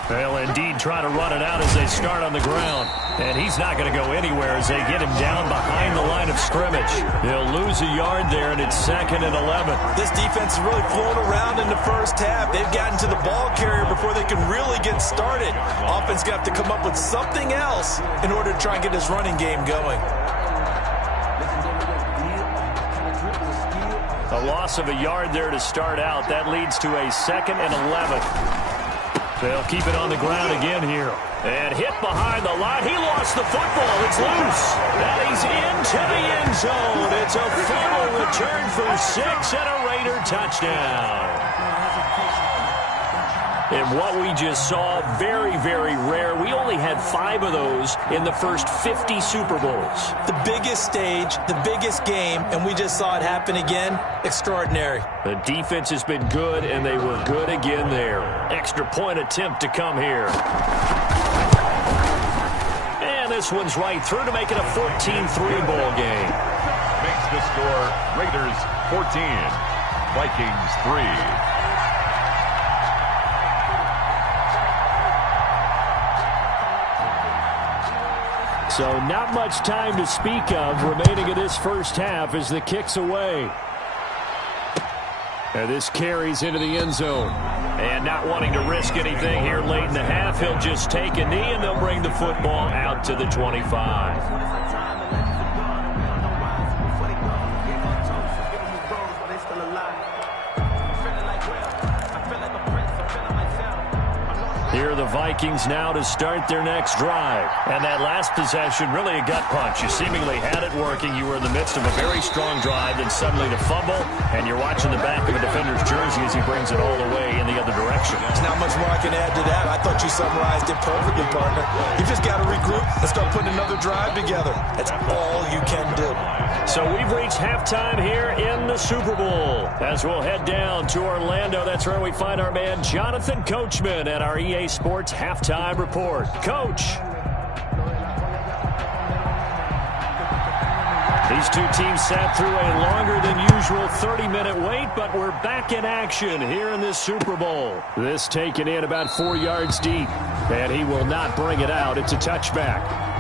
They'll indeed try to run it out as they start on the ground. And he's not going to go anywhere as they get him down behind the line of scrimmage. They'll lose a yard there, and it's 2nd and 11. This defense has really flown around in the first half. They've gotten to the ball carrier before they can really get started. Offense going to have to come up with something else in order to try and get his running game going. A loss of a yard there to start out. That leads to a 2nd and 11. They'll keep it on the ground again here. And hit behind the line. He lost the football. It's loose. And he's into the end zone. It's a fumble return for 6 and a Raider touchdown. And what we just saw, very, very rare. We only had 5 of those in the first 50 Super Bowls. The biggest stage, the biggest game, and we just saw it happen again. Extraordinary. The defense has been good, and they were good again there. Extra point attempt to come here. And this one's right through to make it a 14-3 ball game. Makes the score Raiders 14, Vikings 3. So not much time to speak of remaining in this first half as the kick's away. And this carries into the end zone. And not wanting to risk anything here late in the half, he'll just take a knee and they'll bring the football out to the 25. Here are the Vikings now to start their next drive. And that last possession, really a gut punch. You seemingly had it working. You were in the midst of a very strong drive, then suddenly to fumble, and you're watching the back of a defender's jersey as he brings it all the way in the other direction. There's not much more I can add to that. I thought you summarized it perfectly, partner. You just got to regroup and start putting another drive together. That's all you can do. So we've reached halftime here in the Super Bowl. As we'll head down to Orlando, that's where we find our man Jonathan Coachman at our EA Sports Halftime Report. Coach. These two teams sat through a longer than usual 30-minute wait, but we're back in action here in this Super Bowl. This taken in about 4 yards deep, and he will not bring it out. It's a touchback.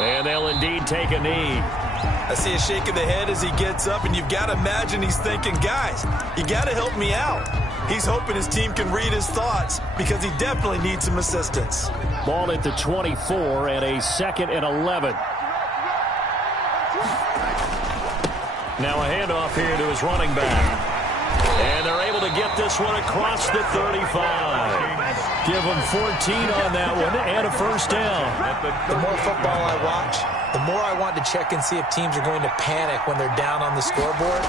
And they'll indeed take a knee. I see a shake of the head as he gets up, and you've got to imagine he's thinking, guys, you got to help me out. He's hoping his team can read his thoughts because he definitely needs some assistance. Ball at the 24 and a 2nd and 11. Now a handoff here to his running back. And they're able to get this one across the 35. Give them 14 on that one and a first down. The more football I watch, the more I want to check and see if teams are going to panic when they're down on the scoreboard.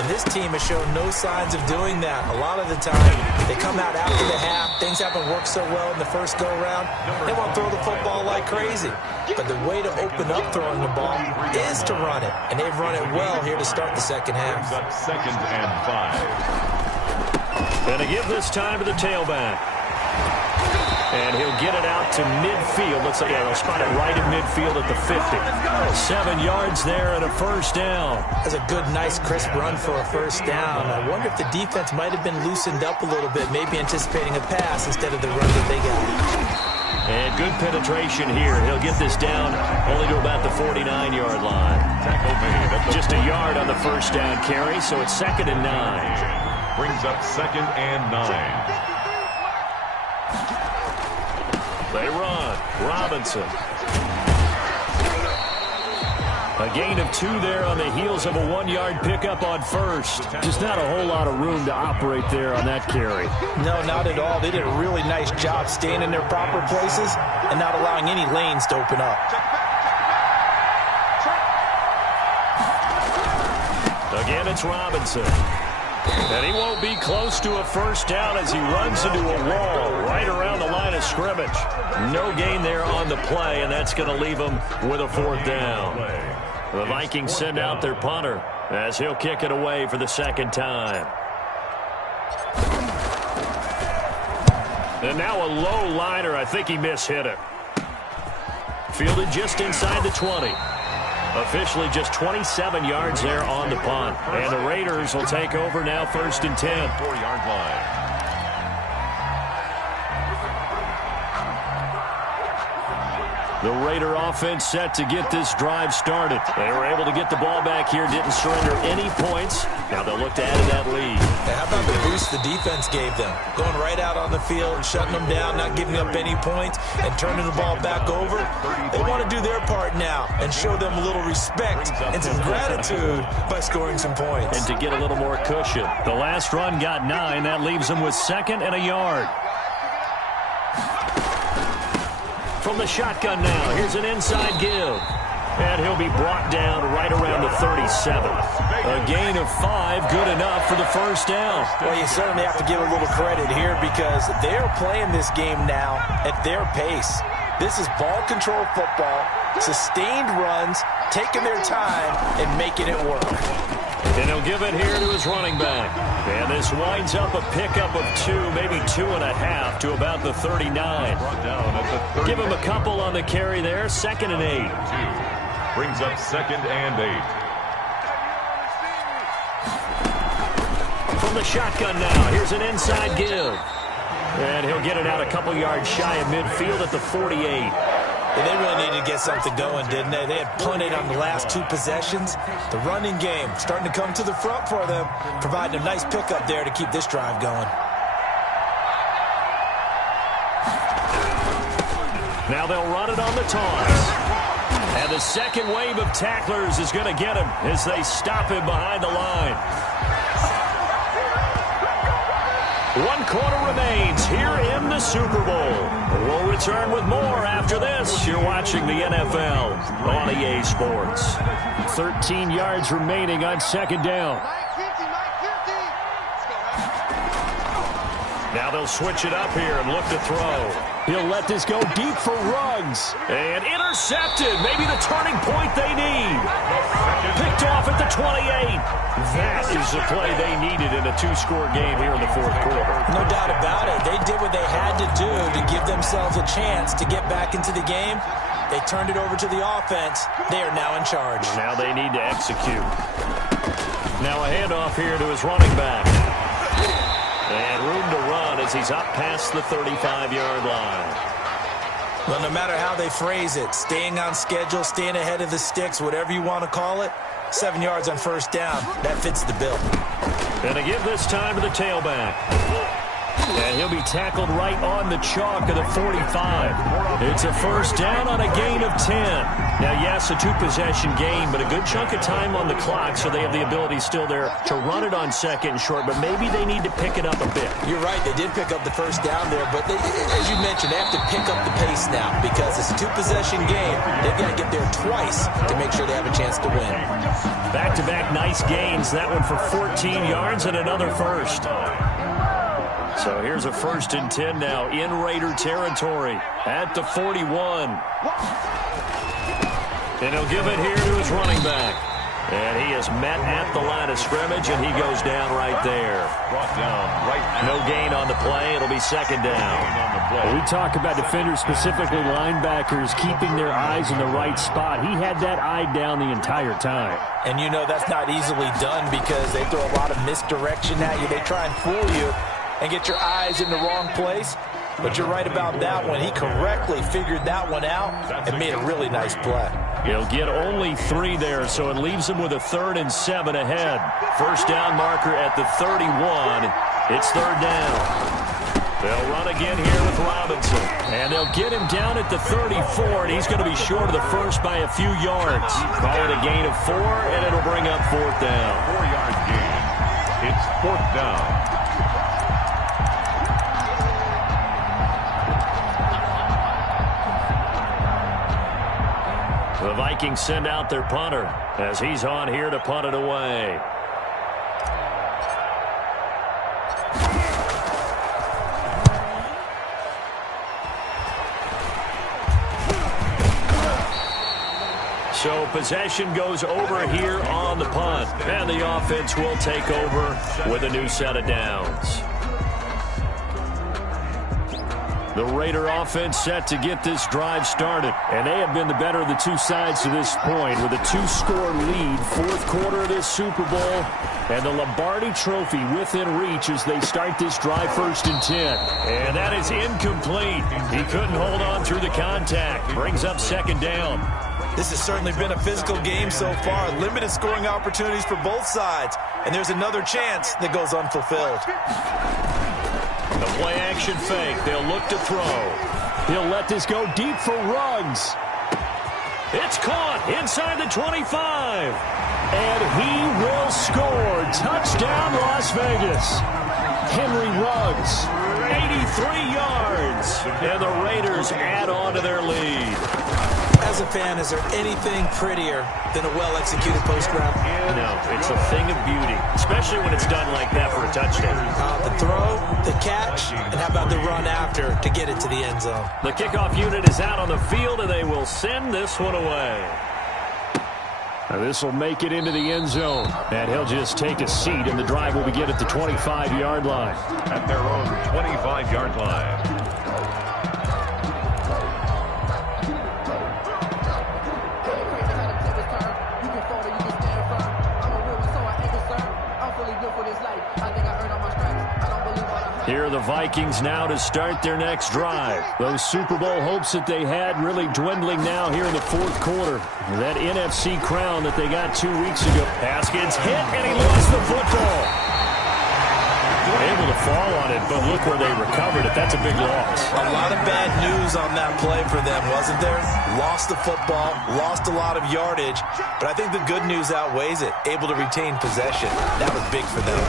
And this team has shown no signs of doing that. A lot of the time, they come out after the half. Things haven't worked so well in the first go-around. They want to throw the football like crazy. But the way to open up throwing the ball is to run it. And they've run it well here to start the second half. 2nd and 5. And to give this time to the tailback. And he'll get it out to midfield. Looks like they'll spot it right in midfield at the 50. 7 yards there and a first down. That's a good, nice, crisp run for a first down. I wonder if the defense might have been loosened up a little bit, maybe anticipating a pass instead of the run that they got. And good penetration here. He'll get this down only to about the 49-yard line. Just a yard on the first down carry, so it's 2nd and 9. Brings up 2nd and 9. They run. Robinson. A gain of 2 there on the heels of a 1-yard pickup on first. Just not a whole lot of room to operate there on that carry. No, not at all. They did a really nice job staying in their proper places and not allowing any lanes to open up. Again, it's Robinson. And he won't be close to a first down as he runs into a wall right around the line of scrimmage. No gain there on the play, and that's going to leave him with a 4th down. The Vikings send out their punter as he'll kick it away for the 2nd time. And now a low liner. I think he mishit it. Fielded just inside the 20. Officially just 27 yards there on the punt. And the Raiders will take over now 1st and 10. 4-yard line. The Raider offense set to get this drive started. They were able to get the ball back here, didn't surrender any points. Now they'll look to add to that lead. How about the boost the defense gave them? Going right out on the field, shutting them down, not giving up any points, and turning the ball back over. They want to do their part now and show them a little respect and some gratitude by scoring some points. And to get a little more cushion. The last run got 9. That leaves them with 2nd and a yard. From the shotgun now, here's an inside give. And he'll be brought down right around the 37. A gain of 5, good enough for the first down. Well, you certainly have to give a little credit here because they're playing this game now at their pace. This is ball control football, sustained runs, taking their time, and making it work. And he'll give it here to his running back. And this winds up a pickup of 2, maybe 2.5 to about the 39. Give him a couple on the carry there. 2nd and 8. Brings up 2nd and 8. From the shotgun now, here's an inside give. And he'll get it out a couple yards shy of midfield at the 48. They really needed to get something going, didn't they? They had punted on the last 2 possessions. The running game starting to come to the front for them, providing a nice pickup there to keep this drive going. Now they'll run it on the toss. And the second wave of tacklers is going to get him as they stop him behind the line. 1 quarter remains here in the Super Bowl. We'll return with more after this. You're watching the NFL on EA Sports. 13 yards remaining on 2nd down. Now they'll switch it up here and look to throw. He'll let this go deep for Ruggs. And intercepted. Maybe the turning point they need. Picked off at the 28. That is the play they needed in a 2-score game here in the 4th quarter. No doubt about it. They did what they had to do to give themselves a chance to get back into the game. They turned it over to the offense. They are now in charge. Now they need to execute. Now a handoff here to his running back. And room to run as he's up past the 35-yard line. Well, no matter how they phrase it, staying on schedule, staying ahead of the sticks, whatever you want to call it, 7 yards on 1st down, that fits the bill. And to give this time to the tailback. And he'll be tackled right on the chalk of the 45. It's a 1st down on a gain of 10. Now, yes, a 2-possession game, but a good chunk of time on the clock, so they have the ability still there to run it on 2nd and short, but maybe they need to pick it up a bit. You're right. They did pick up the 1st down there, but as you mentioned, they have to pick up the pace now because it's a 2-possession game. They've got to get there twice to make sure they have a chance to win. Back-to-back nice gains. That one for 14 yards and another first. So here's a 1st and 10 now in Raider territory at the 41. And he'll give it here to his running back. And he is met at the line of scrimmage, and he goes down right there. Brought down right. No gain on the play. It'll be 2nd down. We talk about defenders, specifically linebackers, keeping their eyes in the right spot. He had that eye down the entire time. And you know that's not easily done because they throw a lot of misdirection at you. They try and fool you and get your eyes in the wrong place. But you're right about that one. He correctly figured that one out and made a really nice play. He'll get only 3 there, so it leaves him with a 3rd and 7 ahead. 1st down marker at the 31. It's 3rd down. They'll run again here with Robinson. And they'll get him down at the 34, and he's going to be short of the first by a few yards. Call it a gain of 4, and it'll bring up 4th down. 4-yard gain. It's 4th down. The Vikings send out their punter as he's on here to punt it away. So possession goes over here on the punt, and the offense will take over with a new set of downs. The Raider offense set to get this drive started. And they have been the better of the two sides to this point with a 2-score lead. Fourth quarter of this Super Bowl. And the Lombardi Trophy within reach as they start this drive 1st and 10. And that is incomplete. He couldn't hold on through the contact. Brings up 2nd down. This has certainly been a physical game so far. Limited scoring opportunities for both sides. And there's another chance that goes unfulfilled. The play-action fake. They'll look to throw. He'll let this go deep for Ruggs. It's caught inside the 25. And he will score. Touchdown, Las Vegas. Henry Ruggs, 83 yards. And the Raiders add on to their lead. As a fan, is there anything prettier than a well-executed post-route? No, it's a thing of beauty, especially when it's done like that for a touchdown. The throw, the catch, and how about the run after to get it to the end zone? The kickoff unit is out on the field, and they will send this one away. Now this will make it into the end zone, and he'll just take a seat, and the drive will begin at the 25-yard line. At their own 25-yard line. Here are the Vikings now to start their next drive. Those Super Bowl hopes that they had really dwindling now here in the fourth quarter. That NFC crown that they got 2 weeks ago. Haskins hit, and he lost the football. Able to fall on it, but look where they recovered it. That's a big loss. A lot of bad news on that play for them, wasn't there? Lost the football, lost a lot of yardage, but I think the good news outweighs it. Able to retain possession. That was big for them.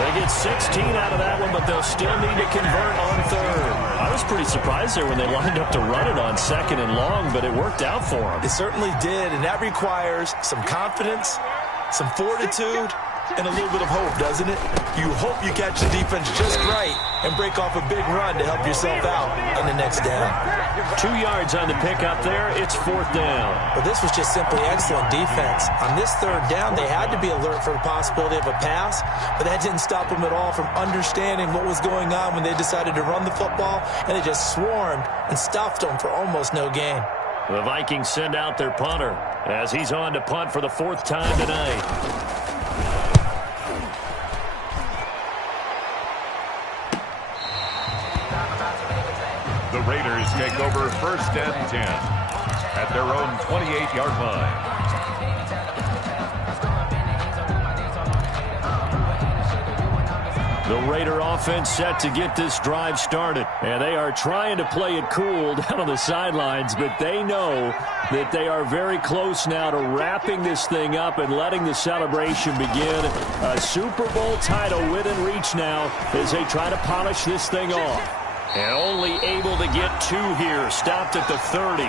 They get 16 out of that one, but they'll still need to convert on 3rd. I was pretty surprised there when they lined up to run it on 2nd and long, but it worked out for them. It certainly did, and that requires some confidence, some fortitude, and a little bit of hope, doesn't it? You hope you catch the defense just right and break off a big run to help yourself out in the next down. 2 yards on the pickup there. It's 4th down. But this was just simply excellent defense. On this 3rd down, they had to be alert for the possibility of a pass, but that didn't stop them at all from understanding what was going on when they decided to run the football, and they just swarmed and stuffed them for almost no gain. The Vikings send out their punter as he's on to punt for the 4th time tonight. The Raiders take over 1st and 10 at their own 28-yard line. The Raider offense set to get this drive started. And they are trying to play it cool down on the sidelines, but they know that they are very close now to wrapping this thing up and letting the celebration begin. A Super Bowl title within reach now as they try to polish this thing off. And only able to get 2 here. Stopped at the 30.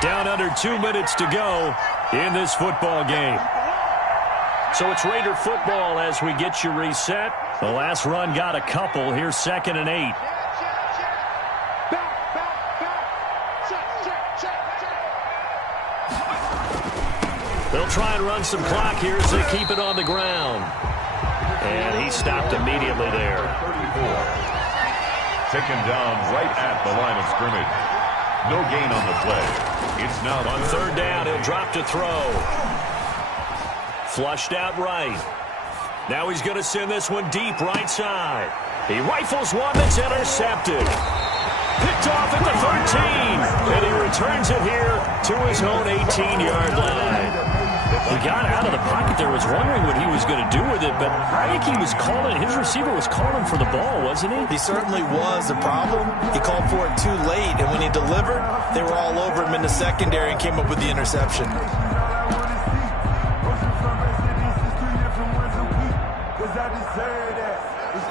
Down under 2 minutes to go in this football game. So it's Raider football as we get you reset. The last run got a couple. Here's 2nd and 8. They'll try and run some clock here as they keep it on the ground. And he stopped immediately there. 34. Taken down right at the line of scrimmage. No gain on the play. It's now on 3rd down. He'll drop to throw. Flushed out right. Now he's going to send this one deep right side. He rifles one that's intercepted. Picked off at the 13. And he returns it here to his own 18-yard line. He got out of the pocket there, was wondering what he was going to do with it, but I think he was calling, his receiver was calling for the ball, wasn't he? He certainly was. The problem, he called for it too late, and when he delivered, they were all over him in the secondary and came up with the interception.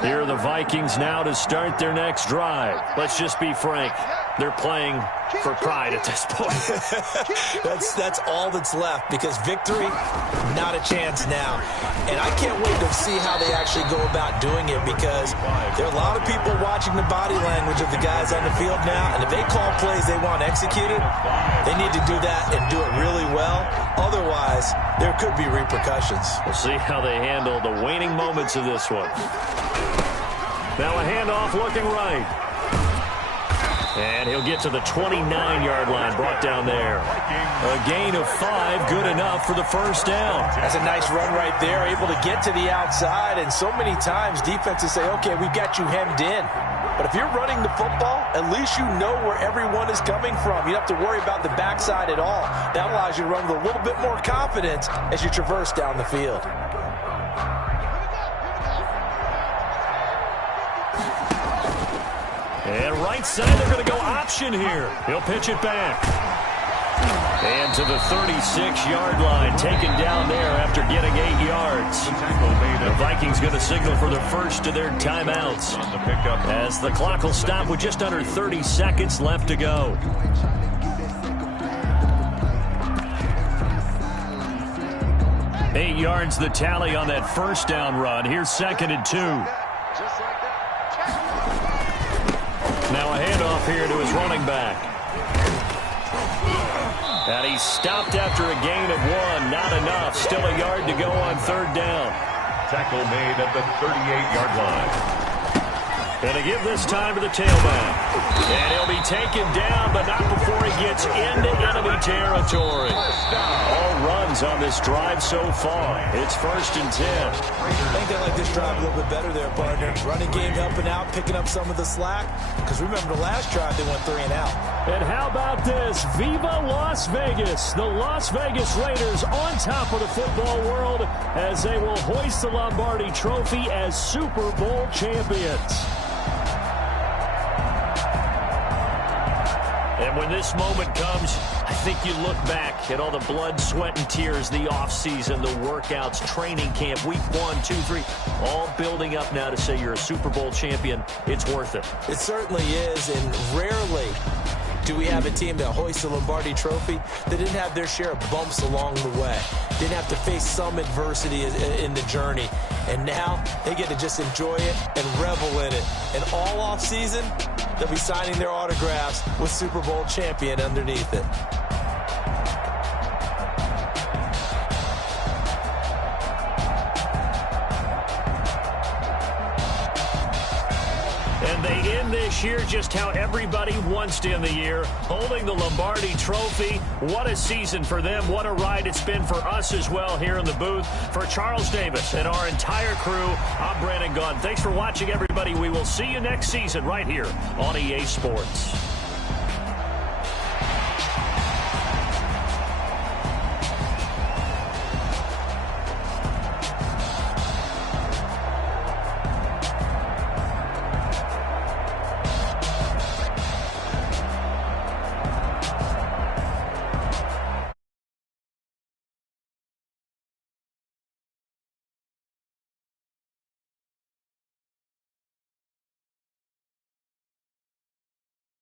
Here are the Vikings now to start their next drive. Let's just be frank. They're playing for pride at this point. That's all that's left, because victory, not a chance now. And I can't wait to see how they actually go about doing it, because there are a lot of people watching the body language of the guys on the field now, and if they call plays they want executed, they need to do that and do it really well. Otherwise, there could be repercussions. We'll see how they handle the waning moments of this one. Now a handoff looking right. And he'll get to the 29-yard line, brought down there. A gain of 5, good enough for the first down. That's a nice run right there, able to get to the outside. And so many times defenses say, okay, we've got you hemmed in. But if you're running the football, at least you know where everyone is coming from. You don't have to worry about the backside at all. That allows you to run with a little bit more confidence as you traverse down the field. And right side, they're going to go option here. He'll pitch it back. And to the 36-yard line, taken down there after getting 8 yards. The Vikings going to signal for the first of their timeouts, as the clock will stop with just under 30 seconds left to go. Eight yards the tally on that first down run. Here's 2nd and 2. Now a handoff here to his running back. And he's stopped after a gain of 1. Not enough. Still a yard to go on 3rd down. Tackle made at the 38-yard line. And to give this time to the tailback. And he'll be taken down, but not before he gets into enemy territory. All runs on this drive so far. It's 1st and 10. I think they like this drive a little bit better there, partner. Running game helping out, picking up some of the slack. Because remember, the last drive they went 3 and out. And how about this? Viva Las Vegas. The Las Vegas Raiders on top of the football world as they will hoist the Lombardi Trophy as Super Bowl champions. And when this moment comes, I think you look back at all the blood, sweat, and tears, the offseason, the workouts, training camp, week 1, 2, 3, all building up now to say you're a Super Bowl champion. It's worth it. It certainly is, and rarely do we have a team that hoists the Lombardi Trophy that didn't have their share of bumps along the way, didn't have to face some adversity in the journey. And now they get to just enjoy it and revel in it. And all offseason, they'll be signing their autographs with Super Bowl champion underneath it. And they end this year just how everybody wants to end the year, holding the Lombardi Trophy. What a season for them. What a ride it's been for us as well here in the booth. For Charles Davis and our entire crew, I'm Brandon Gaudin. Thanks for watching, everybody. We will see you next season right here on EA Sports.